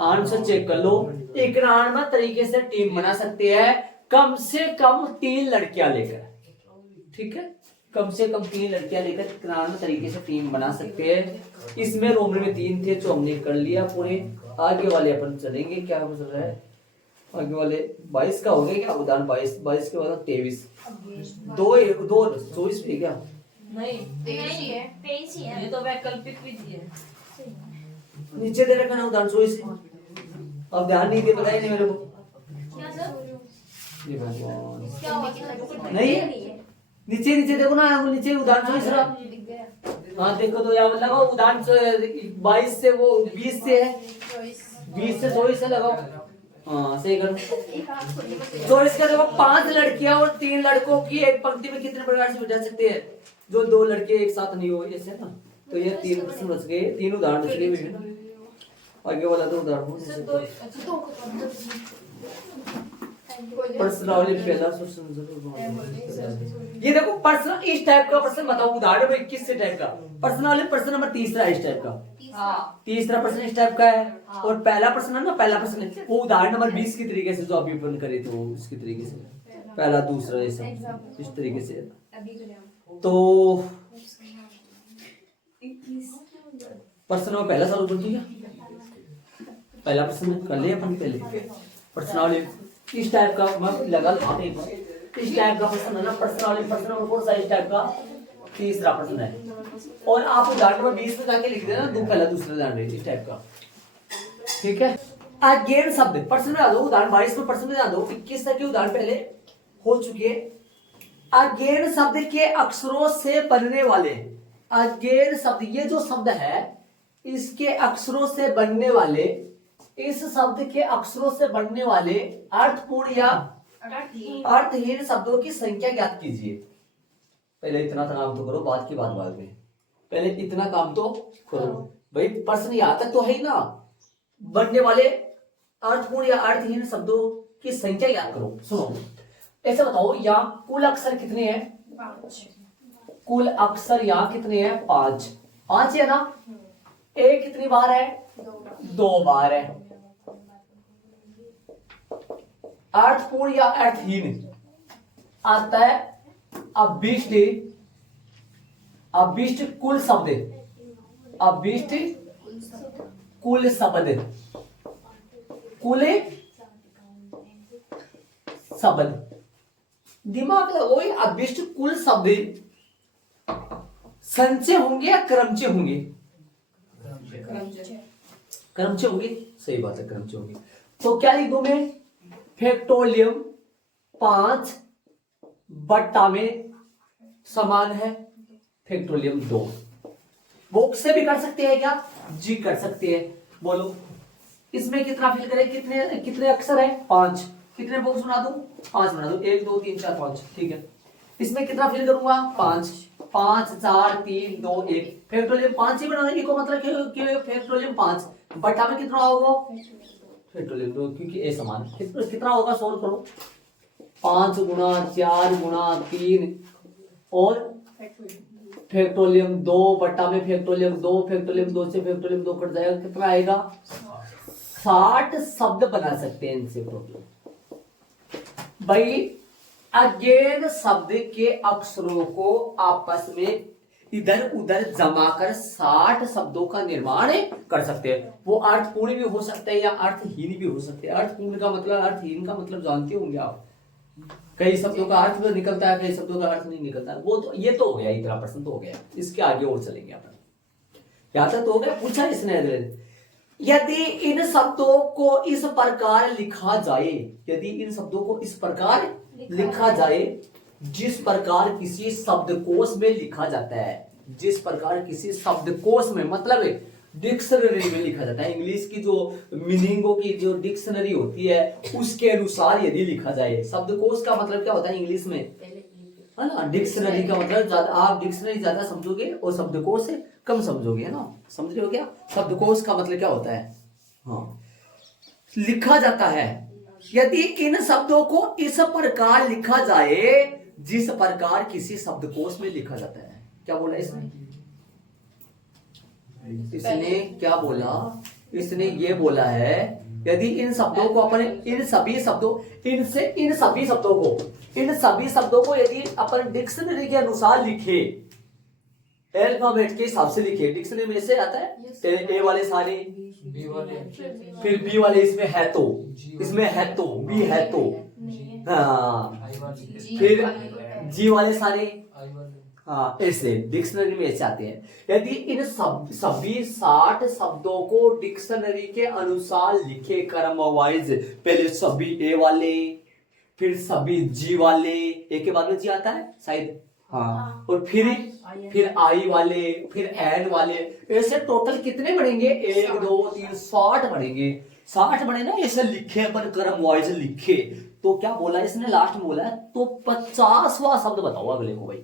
आंसर चेक कर लो। इक्यानवे तरीके से टीम बना सकते हैं कम से कम 3 लड़कियां लेकर ठीक है। कम से कम 3 लड़कियां लेकर 93 तरीके से टीम बना सकते हैं। इसमें रोमन में 3 थे जो हमने कर लिया पूरे। आगे वाले अपन चलेंगे क्या चल रहा है आगे वाले 22 का हो गया क्या उदाहरण 22 के बाद 23 2 24 पे क्या नहीं है ये तो वैकल्पिक विधि है। नीचे दे रखा ना उदाहरण 24 अब ध्यान नहीं दे बताइए नहीं मेरे को क्या सर ये भगवान क्या हुआ नहीं है नीचे नीचे देखो ना नीचे उदाहरण 24 रहा हाँ देखो तो यहाँ लगाओ उदाहरण 22 से वो 20 से है 20 से 24 से लगाओ हाँ सही करो। 24 का देखो 5 लड़कियां और 3 लड़कों की एक पंक्ति में कितने प्रकार से बिठा सकते हैं जो 2 लड़के एक साथ नहीं हो ऐसे ना तो ये 3 प्रश्न बच गए 3 उदाहरण बच गए। आगे वाला तो उदाहरण पर्सनालिटी पहला ये देखो पर्सनल इस टाइप का प्रश्न बताओ उदाहरण में 21 से टाइप का पर्सनालिटी प्रश्न नंबर तीसरा इस टाइप का तीसरा प्रश्न इस टाइप का है और पहला प्रश्न है ना पहला प्रश्न वो उदाहरण नंबर 20 की तरीके से जो अभी अपन करे थे वो उसकी तरीके से पहला दूसरा ये सब इस तरीके से तो प्रश्न में पहला सवाल बोल दिया पहला प्रश्न कर लिया अपन पहले पर्सनालिटी इस टाइप का मैं लगा इस टाइप का प्रश्न है ना पर्सनालिटी प्रश्न नंबर कौन सा इस टाइप का तीसरा प्रश्न है और आप उदाहरण नंबर 20 में जाके लिख देना दो पहला दूसरा उदाहरण इस टाइप का ठीक है। अगेन शब्द प्रश्न में आ दो उदाहरण 22 में प्रश्न में आ दो 21 तक के उदाहरण पहले हो चुके हैं। अगेन शब्द के अक्षरों से बनने वाले अगेन शब्द ये जो शब्द है इसके अक्षरों से बनने वाले इस शब्द के अक्षरों से बनने वाले अर्थपूर्ण या अर्थहीन शब्दों की संख्या ज्ञात कीजिए। पहले इतना काम तो करो बाद की बात बाद में पहले इतना काम तो करो भाई प्रश्न यहाँ तक तो है ही ना बनने वाले अर्थपूर्ण या अर्थहीन शब्दों की संख्या याद करो। सुनो ऐसे बताओ यहाँ कुल अक्षर कितने हैं कुल अक्षर यहाँ कितने हैं 5 है ना ए कितनी बार है 2 बार है। अर्थपूर्ण या अर्थहीन आता है अभिष्ट कुल शब्द अभिष्ट कुल शब्द कुल शब्द दिमाग लगाओ अभिष्ट कुल शब्द संचय होंगे या क्रमचय होंगे क्रमचय होंगे सही बात है क्रमचय होंगे। तो क्या लिख दो मैं फैक्टोरियम 5 बट्टा में समान है फैक्टोरियम 2 बॉक्स से भी कर सकते हैं क्या जी कर सकते हैं। बोलो इसमें कितना फिल करें कितने अक्षर है 5 कितने बॉक्स बना दूं 5 बना दूं 1 2 3 4 5 ठीक है। इसमें कितना फिल करूंगा 5 5 4 3 2 1 फैक्टोरियम 5 ही बनाना इको मतलब कि फैक्टोरियम 5 बट्टा में कितना होगा फैक्टोरियम 2 क्योंकि ए समान कितना होगा सोल्व करो 5 गुना 4 गुना 3 और फैक्टोरियम 2 बट्टा में फैक्टोरियम 2 से फैक्टोरियम 2 कट जाएगा कितना आएगा 60 शब्द बना सकते हैं इनसे प्रॉब्लम भाई। अगेन शब्द के अक्षरों को आपस में इधर उधर जमा कर 60 शब्दों का निर्माण कर सकते हैं। वो अर्थपूर्ण भी हो सकते हैं या अर्थहीन भी हो सकते हैं। अर्थपूर्ण का मतलब अर्थहीन का मतलब जानते होंगे आप कई शब्दों का अर्थ निकलता है कई शब्दों का अर्थ नहीं निकलता वो तो ये तो हो गया इतना प्रश्न तो हो गया इसके आगे और चलेंगे अपन यहाँ तक तो हो गया पूछा इसने यदि इन शब्दों को इस प्रकार लिखा जाए यदि इन शब्दों को इस प्रकार लिखा जाए जिस प्रकार किसी शब्दकोश में लिखा जाता है जिस प्रकार किसी शब्दकोश में मतलब डिक्शनरी में लिखा जाता है। इंग्लिश की जो मीनिंगों की जो डिक्शनरी होती है उसके अनुसार यदि लिखा जाए। शब्दकोश का मतलब क्या होता है इंग्लिश में, है ना। डिक्शनरी का मतलब ज्यादा, आप डिक्शनरी ज्यादा समझोगे और शब्दकोश से कम समझोगे, है ना। समझ रहे हो क्या? शब्दकोश का मतलब क्या होता है, हाँ, लिखा जाता है यदि इन शब्दों को इस प्रकार लिखा जाए जिस प्रकार किसी शब्दकोश में लिखा जाता है। क्या बोला इसने? इसने क्या बोला? इसने ये बोला है यदि इन शब्दों को अपने इन सभी शब्दों को यदि अपन डिक्शनरी के अनुसार लिखे, अल्फाबेट के हिसाब से लिखे, डिक्शनरी में से आता है ए वाले सारे, बी वाले, फिर बी वाले इसमें है तो, इसमें है तो, बी है तो, हाँ, आई वाले, फिर जी वाले सारे, आई वाले, हाँ, ऐसे डिक्शनरी में ऐसे आते हैं। यदि इन सभी 60 शब्दों को डिक्शनरी के अनुसार लिखे क्रम वाइज, पहले सभी ए वाले, फिर सभी जी वाले, ए के बाद में जी आता है शायद, हाँ, और फिर आई वाले, फिर एन वाले, ऐसे टोटल कितने बढ़ेंगे? 1 2 3 60 बढ़ेंगे। 60 बने ना, ऐसे लिखे पर क्रम वाइज लिखे। तो क्या बोला इसने लास्ट में? बोला है तो 50वां शब्द बताओ अगले को भाई।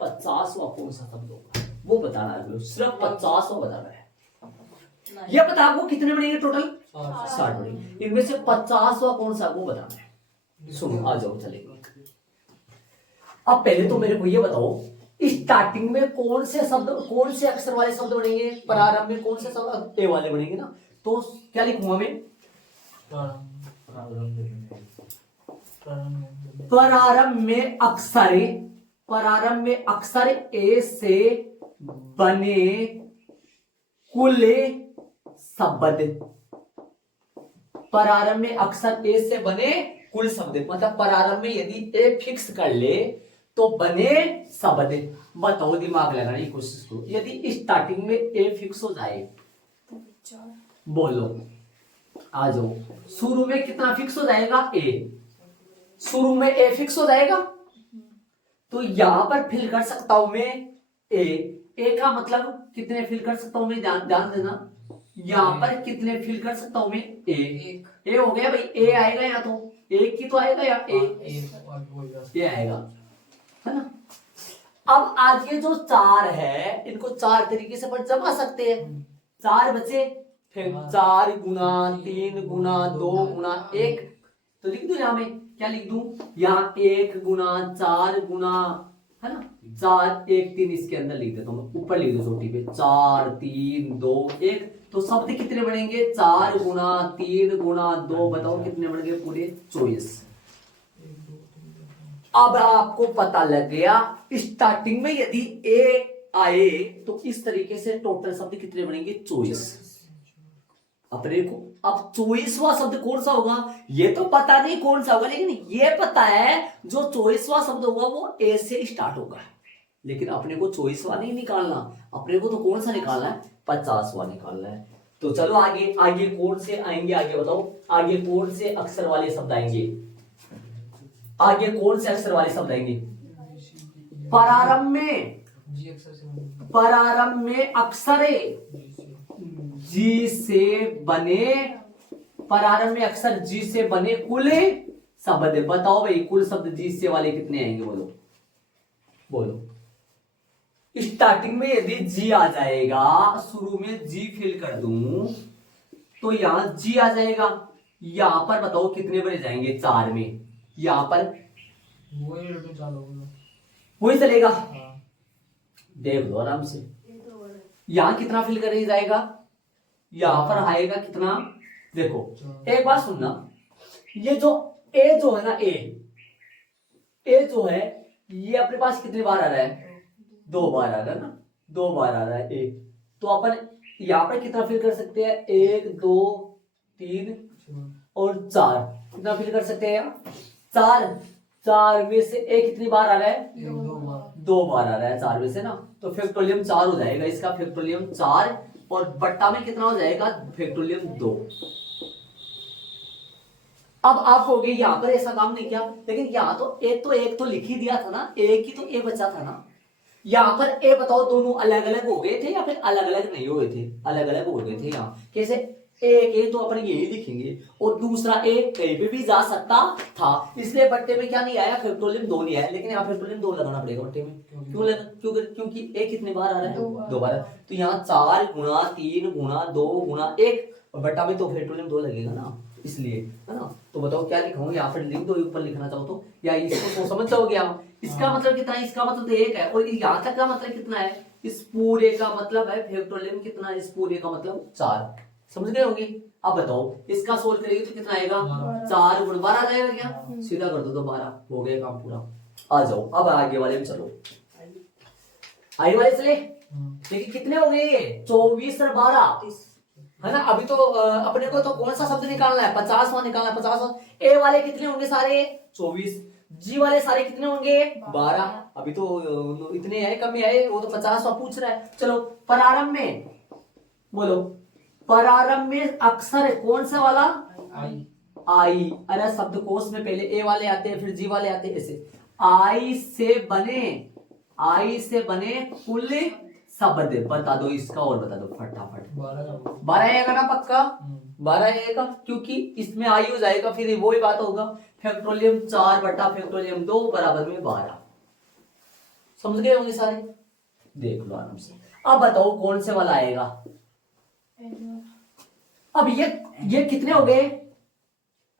50वां कौन सा शब्द होगा वो बताना है, सिर्फ 50वां बताना है। ये पता आपको कितने बनेंगे टोटल? 60 बनेंगे। इनमें से 50वां कौन सा वो बताना है। सुनो, आ जाओ, चलेगा। अब पहले तो मेरे को ये बताओ, स्टार्टिंग में कौन से शब्द, कौन से अक्षर वाले शब्द बनेंगे? प्रारंभ में कौन से शब्द? ए वाले बनेंगे ना। तो क्या लिखूंगा मैं? प्रारंभ में अक्षर, प्रारंभ में अक्षर ए से बने कुल शब्द। प्रारंभ में अक्षर ए से बने कुल शब्द, मतलब प्रारंभ में यदि ए फिक्स कर ले तो बने शब्द। बताओ, दिमाग लगाने की कोशिश करो। यदि स्टार्टिंग में ए फिक्स हो जाए, बोलो, आ जाओ। शुरू में कितना फिक्स हो जाएगा? ए। शुरू में ए फिक्स हो जाएगा तो यहां पर फिल कर सकता हूं मैं ए। ए का मतलब कितने फिल कर सकता हूं मैं? ध्यान देना, यहां पर कितने फिल कर सकता हूं मैं? ए। ए हो गया भाई, ए आएगा या तो एक ही तो आएगा या ए आएगा, है ना। अब आज ये जो 4 है, इनको 4 तरीके से अपन जमा सकते हैं। 4 बचे, फिर 4 गुना 3 गुना 2 गुना 1, तो लिख दू यहां में। क्या लिख दूं? यहाँ 1 गुना 4 गुना, है ना, 4 1 3 इसके अंदर लिख देता हूं, ऊपर लिख दो चोटी पे, 4 3 2 1। तो शब्द कितने बनेंगे? 4 गुना 3 गुना 2, बताओ कितने बन गए? पूरे 24। अब आपको पता लग गया स्टार्टिंग में यदि ए आए तो इस तरीके से टोटल शब्द कितने बनेंगे? 24। अपने को अब 24वां शब्द कौन सा होगा ये तो पता नहीं कौन सा होगा, लेकिन ये पता है जो 24वां शब्द होगा वो ए से स्टार्ट होगा। लेकिन अपने को 24वां नहीं निकालना, अपने को तो कौन सा निकालना है? 50वां निकालना है। तो चलो आगे, आगे कौन से आएंगे? आगे बताओ, आगे कौन से अक्षर वाले शब्द आएंगे? आगे कौन से अक्षर वाले शब्द आएंगे? प्रारंभ में, प्रारंभ में अक्षर जी से बने, प्रारंभ में अक्षर जी से बने कुल शब्द। बताओ भाई कुल शब्द जी से वाले कितने आएंगे? बोलो बोलो। स्टार्टिंग में यदि जी आ जाएगा, शुरू में जी फिल कर दूं तो यहां जी आ जाएगा। यहां पर बताओ कितने बने जाएंगे? 4 में। यहां पर वही चलेगा, देख लो आराम से। यहां कितना फिल कर जाएगा? यहां पर आएगा कितना? देखो एक बात सुनना, ये जो ए जो है ना, ए जो है ये अपने पास कितने बार आ रहा है? 2 बार आ रहा है ना, 2 बार आ रहा है ए। तो अपन यहां पर कितना फिल कर सकते हैं? 1 2 3 और 4। कितना फिल कर सकते हैं? 4। 4 में से ए कितनी बार आ रहा है? 2 बार आ रहा है 4 में से ना, तो फैक्टोरियम 4 हो जाएगा इसका, फैक्टोरियम 4। और बट्टा में कितना हो जाएगा? फैक्टोरियम 2। अब आप कहोगे यहां पर ऐसा काम नहीं किया, लेकिन यहां तो एक तो लिख ही दिया था ना, एक ही तो ए बचा था ना। यहाँ पर ए बताओ दोनों अलग अलग हो गए थे या फिर अलग अलग नहीं हुए थे? अलग अलग हो गए थे। यहाँ कैसे? एक ए तो अपन यही लिखेंगे और दूसरा ए कहीं पे भी जा सकता था, इसलिए बट्टे में क्या नहीं आया? फैक्टोरियल 2 नहीं आया, लेकिन यहाँ फैक्टोरियल 2 लगाना पड़ेगा बट्टे में। क्योंकि ए कितने बार आ रहा है? 2 बार। तो यहाँ 4 गुणा 3 गुणा 2 गुणा 1 बट्टा में तो फैक्टोरियल 2 लगेगा ना, इसलिए, है ना। तो बताओ क्या लिखा हूँ? यहाँ पर लिख दो, ऊपर लिखना चाहो तो, या इसको तो समझ जाओगे आप। इसका मतलब कितना है? इसका मतलब तो 1 है, और यहाँ तक का मतलब कितना है? इस पूरे का मतलब है फैक्टोरियल कितना है? इस पूरे का मतलब 4। समझ गए होंगे? अब बताओ इसका सोल्व करेंगे तो कितना आएगा? 4 गुण 12 आ जाएगा क्या? सीधा कर दो तो 12 हो गया काम पूरा। आ जाओ अब आगे वाले में चलो। आगे वाले चले। देखिए कितने हो गए? 24 और 12, है ना। अभी तो अपने को तो कौन सा शब्द निकालना है? 50वां निकालना है। 50वां ए वाले कितने होंगे? सारे 24। जी वाले सारे कितने होंगे? 12। अभी तो इतने आए, कम ही आए, वो तो 50वां पूछ रहा है। चलो प्रारंभ में बोलो, प्रारंभ में अक्षर कौन सा वाला? आई। अरे शब्दकोश में पहले ए वाले आते हैं, फिर जी वाले आते हैं, ऐसे। आई से बने कुल शब्द बता दो इसका, और बता दो फटाफट। 12 आएगा ना? पक्का 12 आएगा, क्योंकि इसमें आई हो जाएगा, फिर वो ही बात होगा। फैक्टोरियम 4 बटा फैक्टोरियम 2 बराबर में 12। समझ गए होंगे सारे? देख लो आराम से। अब बताओ कौन से वाला आएगा? अब ये कितने हो गए?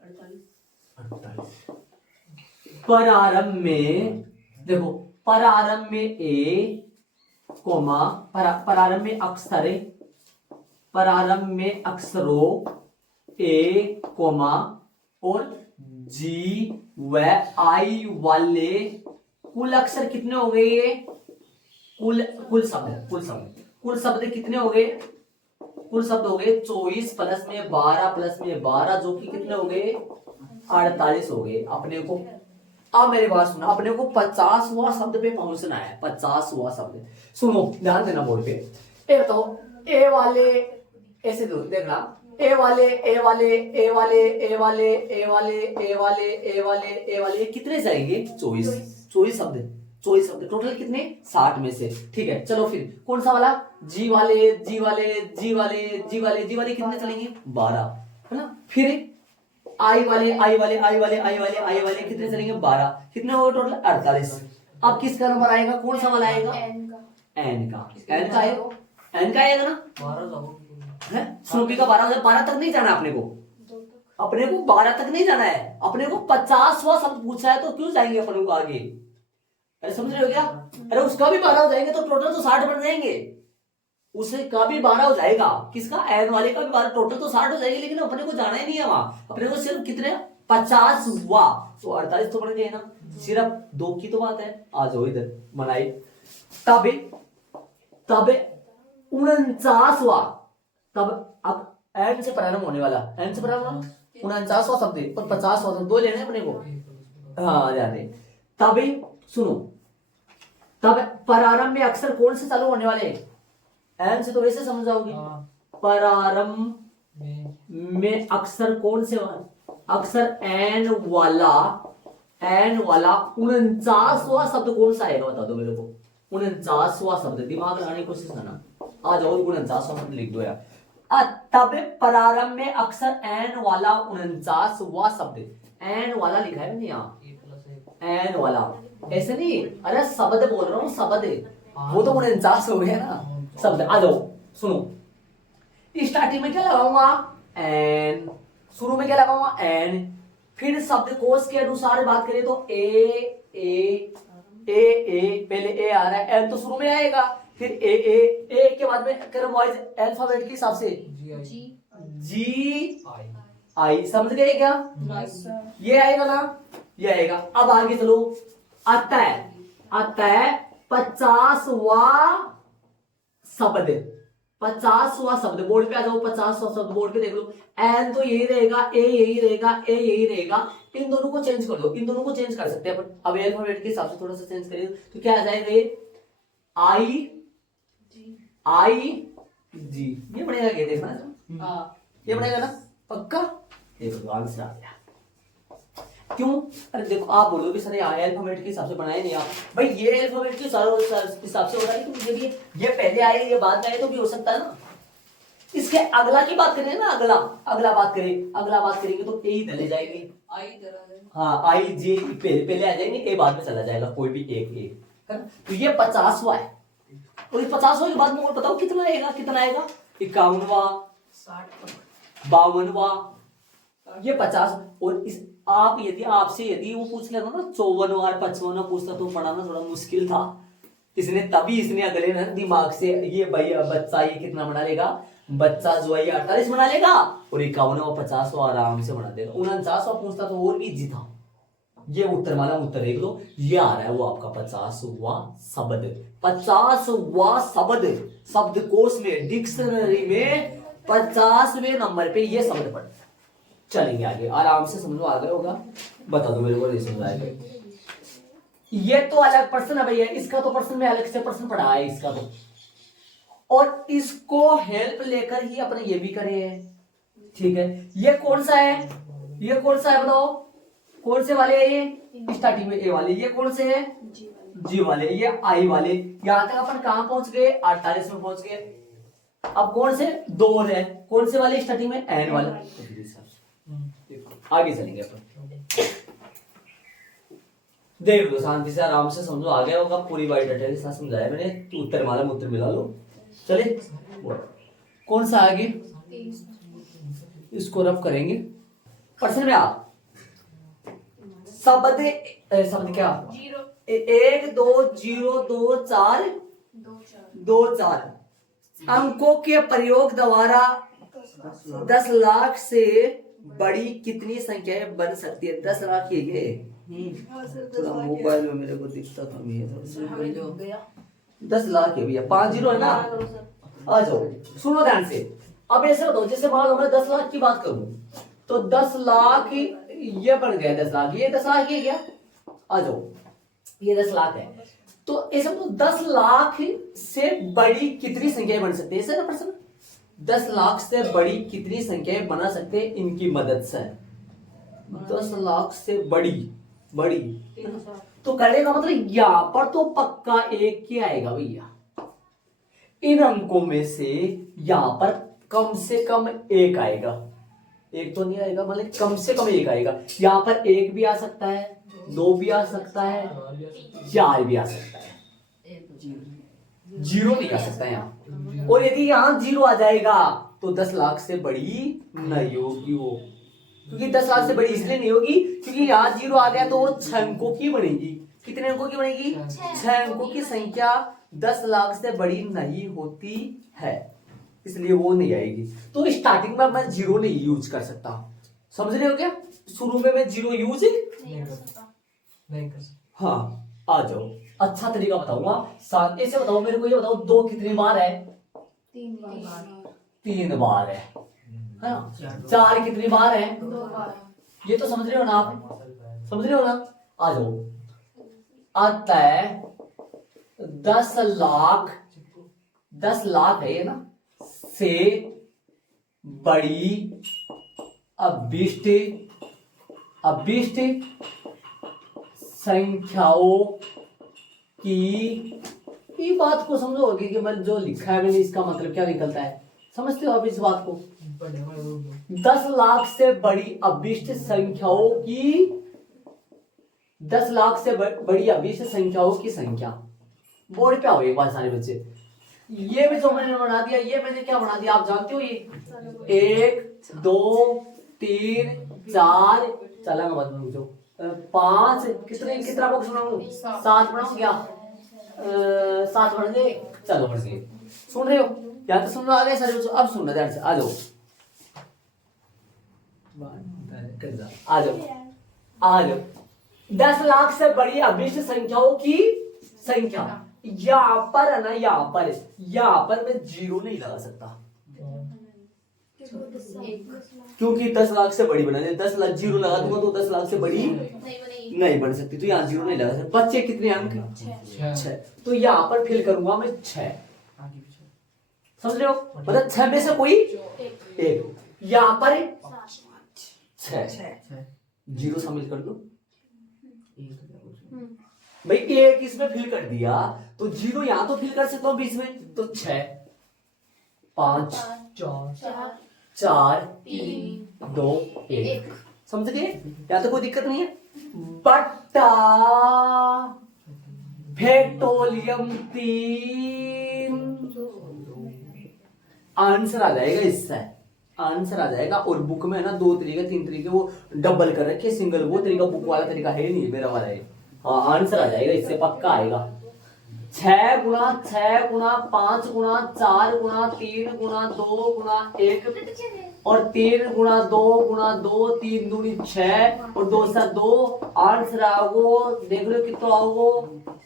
48। प्रारंभ में देखो, प्रारंभ में ए कोमा, प्रारंभ में अक्षर, प्रारंभ में अक्षरों ए कोमा और जी व आई वाले कुल अक्षर कितने हो गए? कुल शब्द कितने हो गए? कुल शब्द हो गए 24 प्लस में 12 जो कि कितने हो गए? 48 हो गए अपने को। अब मेरी बात सुनो, अपने को 50वां शब्द पे पहुंचना है। 50वां शब्द सुनो, ध्यान देना बोल पे। ए बताओ, ए वाले ऐसे दो, देखना, ए वाले ए वाले ए वाले ए वाले ए वाले ए वाले ए वाले ए वाले कितने जाएंगे? 24 शब्द टोटल कितने? 60 में से। ठीक है, चलो फिर कौन सा वाला? जी वाले कितने चलेंगे? 12, है ना। फिर आई वाले कितने चलेंगे? 12। कितने हो गए टोटल? 48। अब किसका नंबर आएगा? कौन सा वाला आएगा? एन का आएगा ना? 12 तक नहीं जाना अपने को 12 तक नहीं जाना है अपने को। 50वां शब्द पूछा है तो क्यों जाएंगे अपने को आगे? अरे समझ रहे हो क्या? अरे उसका भी 12 हो जाएंगे तो टोटल तो 60 बन जाएंगे। उसका भी 12 हो जाएगा, किसका? एन वाले का भी 12, टोटल तो 60 हो जाएगी, लेकिन अपने को जाना ही नहीं है वहां। अपने को सिर्फ कितने? 50वां, तो 48 तो बन गए ना। सिर्फ 2 की तो बात है। आ जाओ इधर बनाई। तब 49वां, तब अब एन से प्रारंभ होने वाला, 49वां शब्द और 50वां शब्द 2 लेने अपने को। हाँ ध्यान दे। तब सुनो, तब प्रारंभ में अक्षर कौन से चालू होने वाले? एन से तो वैसे समझ जाओगे। प्रारंभ में अक्षर कौन से? अक्षर एन वाला 49वां शब्द कौन सा आएगा? बता दो मेरे को। 49वां शब्द, दिमाग लगाने की कोशिश करना। आ जाओ 49वां शब्द लिख दो यार। तब प्रारंभ में अक्षर एन वाला 49वां शब्द, एन वाला लिखा है नहीं यहाँ? एन वाला ऐसे नहीं, अरे शब्द बोल रहा हूँ, शब्द वो तो 49 हो गया ना शब्द। आ जाओ सुनो, स्टार्टिंग में क्या लगाऊंगा? एन। शुरू में क्या लगाऊंगा? एन। फिर शब्द कोश के अनुसार बात करें तो ए पहले ए आ रहा है, एन तो शुरू में आएगा, फिर ए के बाद में क्रमवाइज अल्फाबेट के हिसाब से जी आई। समझ गए क्या? ये आएगा ना, ये आएगा। अब आगे चलो। अतः 50वां शब्द बोर्ड पे आ जाओ। 50वां शब्द बोर्ड पे देख लो। एन तो यही रहेगा, ए यही रहेगा, इन दोनों को चेंज कर दो। इन दोनों को चेंज कर सकते हैं अपन। अब अल्फाबेट के हिसाब से थोड़ा सा चेंज करिए तो क्या आ जाएगा? ये आई जी, ये बनेगा क्या? देखना ये बनेगा ना पक्का। देखो आंसर आ गया। क्यों? अरे देखो आप बोलोगे सर ये अल्फाबेट के हिसाब से बनाए नहीं आप, भाई ये अल्फाबेट के हिसाब से हो रहा है तो मुझे भी ये पहले आए ये बाद में आए तो भी हो सकता है ना। इसके अगला की बात करें ना, अगला बात करेंगे तो ए ही चले जाएगी। आई तरह हाँ आई जे पहले आ जाएंगे, ए बाद में चला जाएगा, कोई भी एक है ना। तो ये 50वां है और इस 50वां के बाद में और बताओ कितना आएगा, 51वां, 52वां, ये 50। और इस आप यदि वो पूछ लेगा ना 54वां 55वां पूछता तो पढ़ाना थोड़ा मुश्किल था, इसने अगले ना दिमाग से ये भाई बच्चा ये कितना बना लेगा, बच्चा जो है ये 48 बना लेगा और 51वां 50वां आराम से बना देगा। 49वां पूछता तो और भी इजी था। ये उत्तर देख लो, ये आ रहा है वो आपका 50वां शब्द, 50वां शब्द शब्दकोश में डिक्शनरी में 50वें नंबर पे ये शब्द पढ़। चलेंगे आगे, आराम से समझो, आ गए होगा, बता दो मेरे को नहीं समझ आएगा। ये तो अलग पर्सन है भैया, इसका तो पर्सन में अलग से पर्सन पढ़ा है इसका तो, और इसको हेल्प लेकर ही अपने ये भी करे हैं, ठीक है। ये कौन सा है बताओ, कौन से वाले है ये स्टार्टिंग में ए वाले, ये कौन से है जी वाले, ये आई वाले। यहां तक अपन कहां पहुंच गए, 48 में पहुंच गए। अब कौन से दो है, कौन से वाले स्टार्टिंग में एन वाले। आगे चलेंगे अपन, देख लो शांति से आराम से समझो, आ गया होगा, पूरी बायोडाटा के साथ समझाया मैंने, तो उत्तर मिला लो। चले कौन सा आगे, इसको रब करेंगे पर्सन में आप शब्द क्या 1 2 0 2 4 2 4 अंकों के प्रयोग द्वारा 10 लाख से बड़ी कितनी संख्याएं बन सकती है। 10 लाख ये थोड़ा मोबाइल में मेरे को दिखता था, 10 लाख है भैया, 5 जीरो है ना। आ जाओ सुनो ध्यान से, अब ऐसे बताओ, जैसे मान लो मैं 10 लाख की बात करूं तो 10 लाख ये बन गया, 10 लाख ये 10 लाख ये क्या, आ जाओ ये 10 लाख है। तो ऐसे तो 10 लाख से बड़ी कितनी संख्याएं बन सकती है, ऐसा ना प्रश्न, 10 लाख से बड़ी कितनी संख्याएं बना सकते हैं इनकी मदद से। 10 लाख से बड़ी तो करने का मतलब यहां पर तो पक्का एक ही आएगा भैया, इन अंकों में से यहां पर कम से कम एक आएगा, एक तो नहीं आएगा, मतलब कम से कम एक आएगा। यहां पर एक भी आ सकता है, 2 भी आ सकता है, 4 भी आ सकता है, 0 नहीं आ सकता है यहाँ। और यदि यहाँ 0 आ जाएगा तो 10 लाख से बड़ी नहीं होगी वो, क्योंकि 10 लाख से बड़ी इसलिए नहीं होगी क्योंकि यहाँ 0 आ गया तो वो 6 अंकों की बनेगी। कितने अंकों की बनेगी, 6 अंकों की संख्या 10 लाख से बड़ी नहीं होती है, इसलिए वो नहीं आएगी। तो स्टार्टिंग में मैं 0 नहीं यूज कर सकता, समझ रहे हो क्या, शुरू में मैं 0 यूज नहीं कर सकता। हाँ आ जाओ, अच्छा तरीका बताऊंगा, शांति से बताओ मेरे को, ये बताओ 2 कितनी बार है, 3 बार है ना। 4 कितनी बार है, 2 बार। ये तो समझ रहे हो ना आप, समझ रहे हो ना। आ जाओ, आता है 10 लाख है ना से बड़ी अभिष्ट संख्याओं की, ये बात को समझोगे कि मैं जो लिखा है मैंने इसका मतलब क्या निकलता है, समझते हो आप इस बात को। 10 लाख से बड़ी अभिष्ट संख्याओं की, 10 लाख से बड़ी अभिष्ट संख्याओं की संख्या। बोर्ड पे आओ एक बार सारे बच्चे, ये भी जो मैंने बना दिया, ये मैंने क्या बना दिया आप जानते हो, ये 1 2 3 4 चला मैं बता दूं 5 कितना बॉक्स बनाऊं, 7 बनाऊं क्या, 7 बन गए, चलो बढ़ गए। सुन रहे हो या तो सुन लो, आ गए सारे बच्चों, अब सुनना ध्यान से, आ जाओ आ जाओ 10 लाख से बड़ी अभिष्ट संख्याओं की संख्या। यहाँ पर है ना, यहाँ पर मैं 0 नहीं लगा सकता क्योंकि 10 लाख से बड़ी बना, 10 लाख 0 लगा दूंगा तो 10 लाख से बड़ी नहीं बन सकती, तो यहाँ 0 नहीं लगा सकता। बच्चे कितने अंक, 6, तो यहाँ पर फिल करूंगा मैं 6, समझ रहे हो, मतलब 6 में से कोई एक, यहाँ पर 6, जीरो शामिल कर दो। भाई एक इसमें फिल कर दिया तो जीरो यहां तो फिल कर सकता हूं बीच में, तो 6 5 चार 4 3 2 1। 1 समझ गए? या तो कोई दिक्कत नहीं है। बट्टा पेट्रोलियम 3 आंसर आ जाएगा इससे, आंसर आ जाएगा। और बुक में है ना 2 तरीके 3 तरीके वो डबल कर रखे, सिंगल वो तरीका बुक वाला तरीका है नहीं, मेरा वाला है। हाँ आंसर आ जाएगा इससे, पक्का आएगा। 6 गुणा 6 गुणा 5 गुणा 4 गुणा 3 गुणा 2 गुणा 1 और 3 गुणा 2 गुणा 2 3 दूनी 6 और 2 से 2 आंसर आओगो। देख लो कितना आओगो,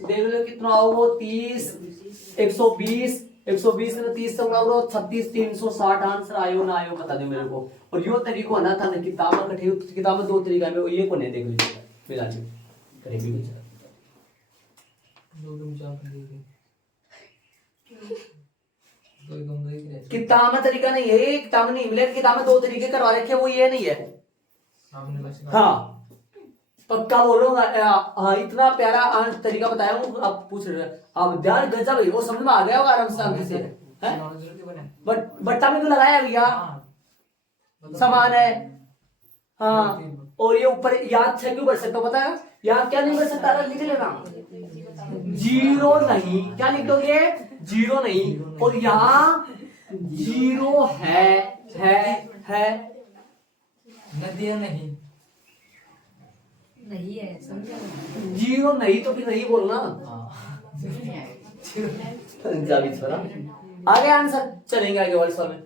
देख लो कितना आओगो 30 120 120 में 30 से गुणा करो 36 360 आंसर आयो ना आयो बता दो मेरे को। और यो तरीको है ना था ना किताब में कटे, किताब में 2 तरीका है, ये को नहीं देख लीजिए मिला लीजिए करीबी कुछ किताब में तरीका नहीं है, किताब में नहीं मिले, किताब में 2 तरीके करवा रखे, वो ये नहीं है। हाँ पक्का बोलूंगा। हाँ इतना प्यारा तरीका बताया हूँ, आप पूछ रहे हैं आप ध्यान गजब है, वो समझ में आ गया होगा आराम से आगे से। बट बट्टा में तो लगाया भैया समान है। हाँ और ये ऊपर याद से क्यों कर सकते हो पता है? यहाँ क्या नहीं कर सकता, लिख लेना जीरो नहीं, क्या लिख दोगे जीरो नहीं, और यहाँ जीरो है नदियां नहीं नहीं है, समझा? जीरो नहीं तो फिर नहीं बोलना। पंजाबी छोरा आगे आंसर चलेंगे आगे वाले सवाल में।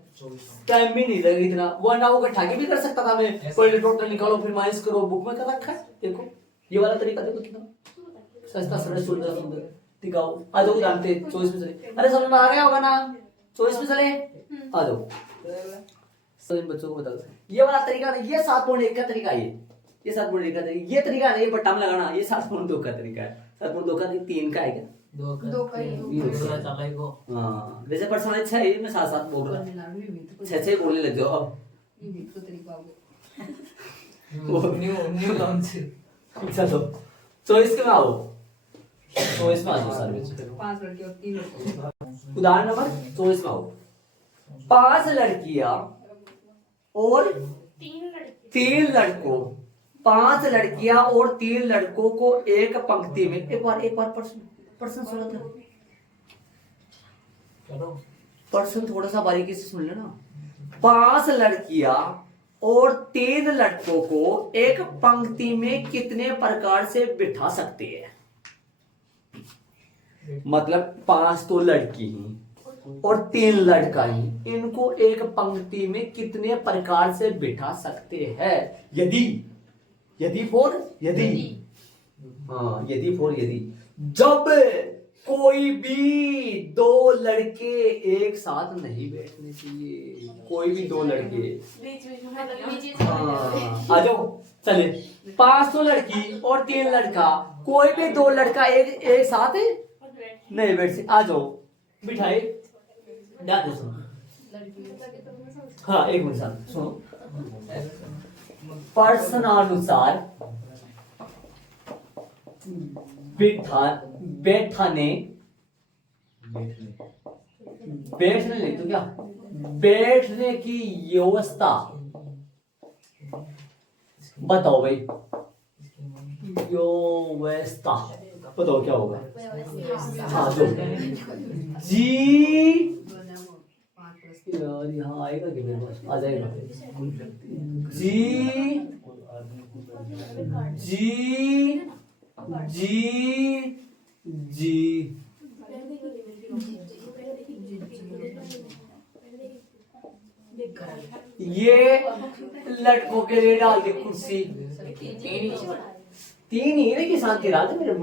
टाइम भी नहीं लगेगा इतना, वन आवर का ठाके भी कर सकता था मैं, पहले टोटल निकालो फिर माइनस करो, बुक में कर रखा है। देखो ये वाला तरीका देखो कितना सस्ता सरल सुंदर सुंदर टिकाऊ। आ जाओ जानते 24 में चले, अरे समझ में आ गया होगा ना 24 में चले, आ जाओ सभी बच्चों को बता दो। ये वाला तरीका नहीं, ये 7.1 का तरीका है, ये 7.1 का तरीका, ये तरीका नहीं बट्टा में लगाना, ये 7.2 का तरीका है। 7.2 का 3 का है क्या? 2 का हाँ वैसे परसेंटेज 6 है, मैं 7 बोल रहा हूँ, 6 बोलने लग जाओ अब। New launch. चलो 24 के में आओ, 24 में आ जाओ सर। 5 लड़के और 3 लड़के। उदाहरण नंबर 24 में आओ। 5 लड़कियां और 3 लड़कों, 5 लड़कियां और 3 लड़कों को एक पंक्ति में, एक बार पर्सन सुनो तो, पर्सन थोड़ा सा बारीकी से सुन लेना। 5 लड़कियां और 3 लड़कों को एक पंक्ति में कितने प्रकार से बिठा सकते हैं? मतलब 5 तो लड़की ही और 3 लड़का ही, इनको एक पंक्ति में कितने प्रकार से बिठा सकते हैं? यदि फॉर यदि, हाँ यदि फॉर यदि, जब कोई भी 2 लड़के एक साथ नहीं बैठने चाहिए, कोई भी 2 लड़के। हाँ आ जाओ चले, 5 तो लड़की और 3 लड़का, कोई भी 2 लड़का एक साथ नहीं बैठ सकते। आ जाओ बिठाए, ध्यान दो सुनो। हाँ एक मिनट सुनो, प्रश्नानुसार बैठने नहीं तो क्या, बैठने की व्यवस्था बताओ भाई, व्यवस्था बताओ क्या होगा? हाँ जो जी यार यहाँ आएगा कि मेरे पास आ जाएगा जी जी जी जी ये लड़कों के लिए डाल दी कुर्सी। 3 ही है कि शांति रात है मेरे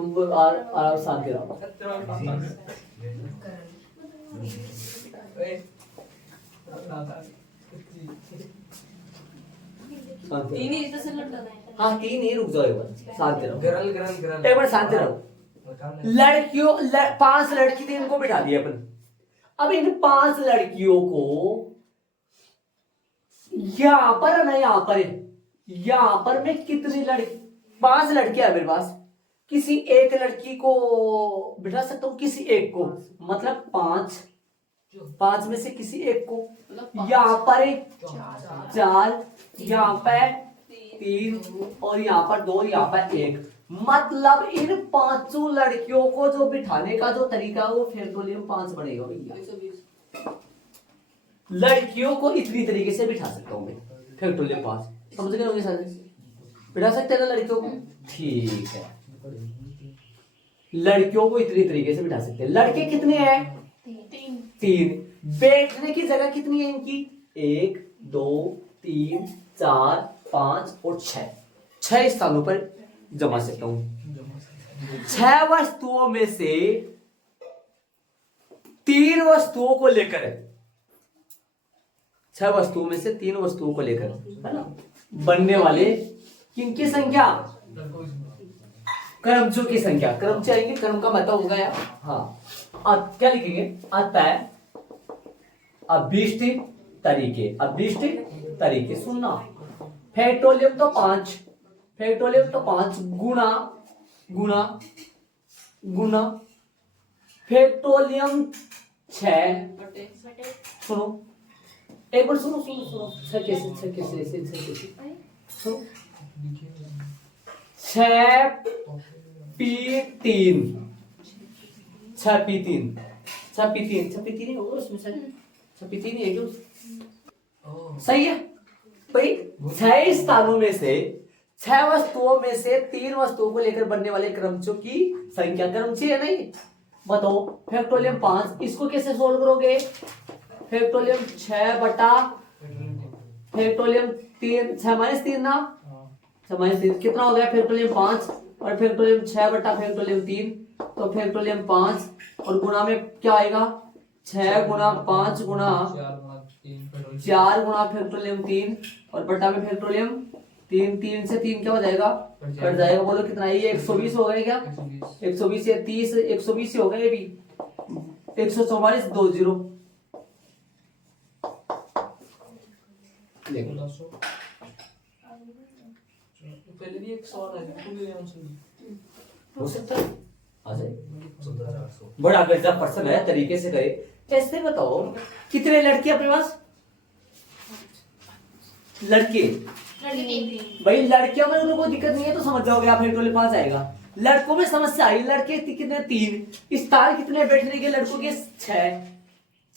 शांति रात। तीन ही तो से लड़ना है। हाँ 3 ही, रुक जाओ एक बार शांति रहो, गरल एक बार शांति रहो। लड़कियों 5 लड़की थी, इनको बिठा दिया अपन। अब इन 5 लड़कियों को यहाँ पर ना यहाँ पर यहां पर मैं कितनी लड़की, 5 लड़कियां है मेरे पास, किसी एक लड़की को बिठा सकता हूँ, किसी एक को, मतलब 5 में से किसी एक को। यहाँ पर एक 4, यहाँ पर 3 और यहाँ पर 2, यहाँ पर 1, मतलब इन 5 लड़कियों को जो बिठाने का जो तरीका है वो फैक्टोरियल 5 बनेगा भैया। लड़कियों को इतनी तरीके से बिठा सकता हूँ मैं, फैक्टोरियल 5, समझ गए होंगे सारे? बिठा सकते हैं ना लड़कियों को? ठीक है, लड़कियों को इतनी तरीके से बिठा सकते हैं। लड़के कितने हैं? 3। बैठने की जगह कितनी है इनकी? 1 2 3 4 5 और 6 स्थानों पर जमा सकता हूं। 6 वस्तुओं में से 3 वस्तुओं को लेकर, 6 वस्तुओं में से 3 वस्तुओं को लेकर, है ना, बनने वाले किनकी संख्या? क्रमचों की संख्या। क्रम से आएंगे, क्रम का मतलब होगा यार, हाँ, अब क्या लिखेंगे? अतः अभीष्ट तरीके, अभीष्ट तरीके, सुनना, फैक्टोरियल तो 5, फैक्टोरियल तो 5 गुना गुना गुना फैक्टोरियम 6, सुनो एक बार, सुनो सुनो सुनो, 6 कैसे सुनो, 6p3 6p3 6p3 होगा उसमें, 6p3 है जो, सही है भाई। 6 स्थानों में से 6 वस्तुओं में से 3 वस्तुओं को लेकर बनने वाले क्रमचों की संख्या, क्रमची है नहीं, बताओ फैक्टोरियम 5, इसको कैसे सोल्व करोगे? फैक्टोरियम 6 बटा फैक्टोरियम 3, 6 - 3 ना, 6 - 3 कितना हो गया? फैक्टोरियम 5 और फैक्टोरियम 6 बटा फैक्टोरियम 3, तो फैक्टोरियम 5 और गुना में क्या आएगा? 6 गुना 5 गुना 4 गुना फैक्टोरियम 3 और बटा में फैक्टोरियम 3, 3 से 3 क्या हो जाएगा? कट जाएगा। बोलो कितना? ये 120 हो गए क्या? 120 या 30, 120 हो गए, ये भी 144 20 पहले भी एक सवाल आया, हो सकता है आ जाए। बड़ा गजब पर्सन है, तरीके से करे। कैसे बताओ कितने लड़के अपने पास? लड़के भाई, लड़कियों में उनको कोई दिक्कत नहीं है तो समझ जाओगे आप, फैक्टोरियल 5 आएगा। लड़कों में समस्या आई, लड़के कितने? 3। स्थान कितने बैठने के लड़कों के?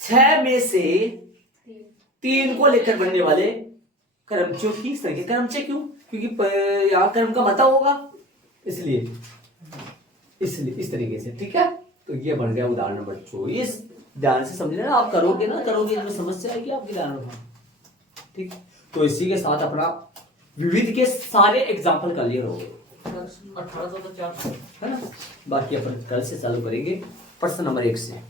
6 में से 3 को लेकर बनने वाले क्रमचों की संख्या। क्रमचे क्यों? क्योंकि यहाँ क्रम का मता होगा, इसलिए इस तरीके से, ठीक है। तो ये बन गया उदाहरण नंबर 24। ध्यान से समझ लेना, आप करोगे ना, करोगे तो समस्या आएगी आपकी ध्यान में, ठीक। तो इसी के साथ अपना विविध के सारे एग्जाम्पल क्लियर हो गए, 18 तो 4 है ना। बाकी अपन कल से चालू करेंगे प्रश्न नंबर 1 से।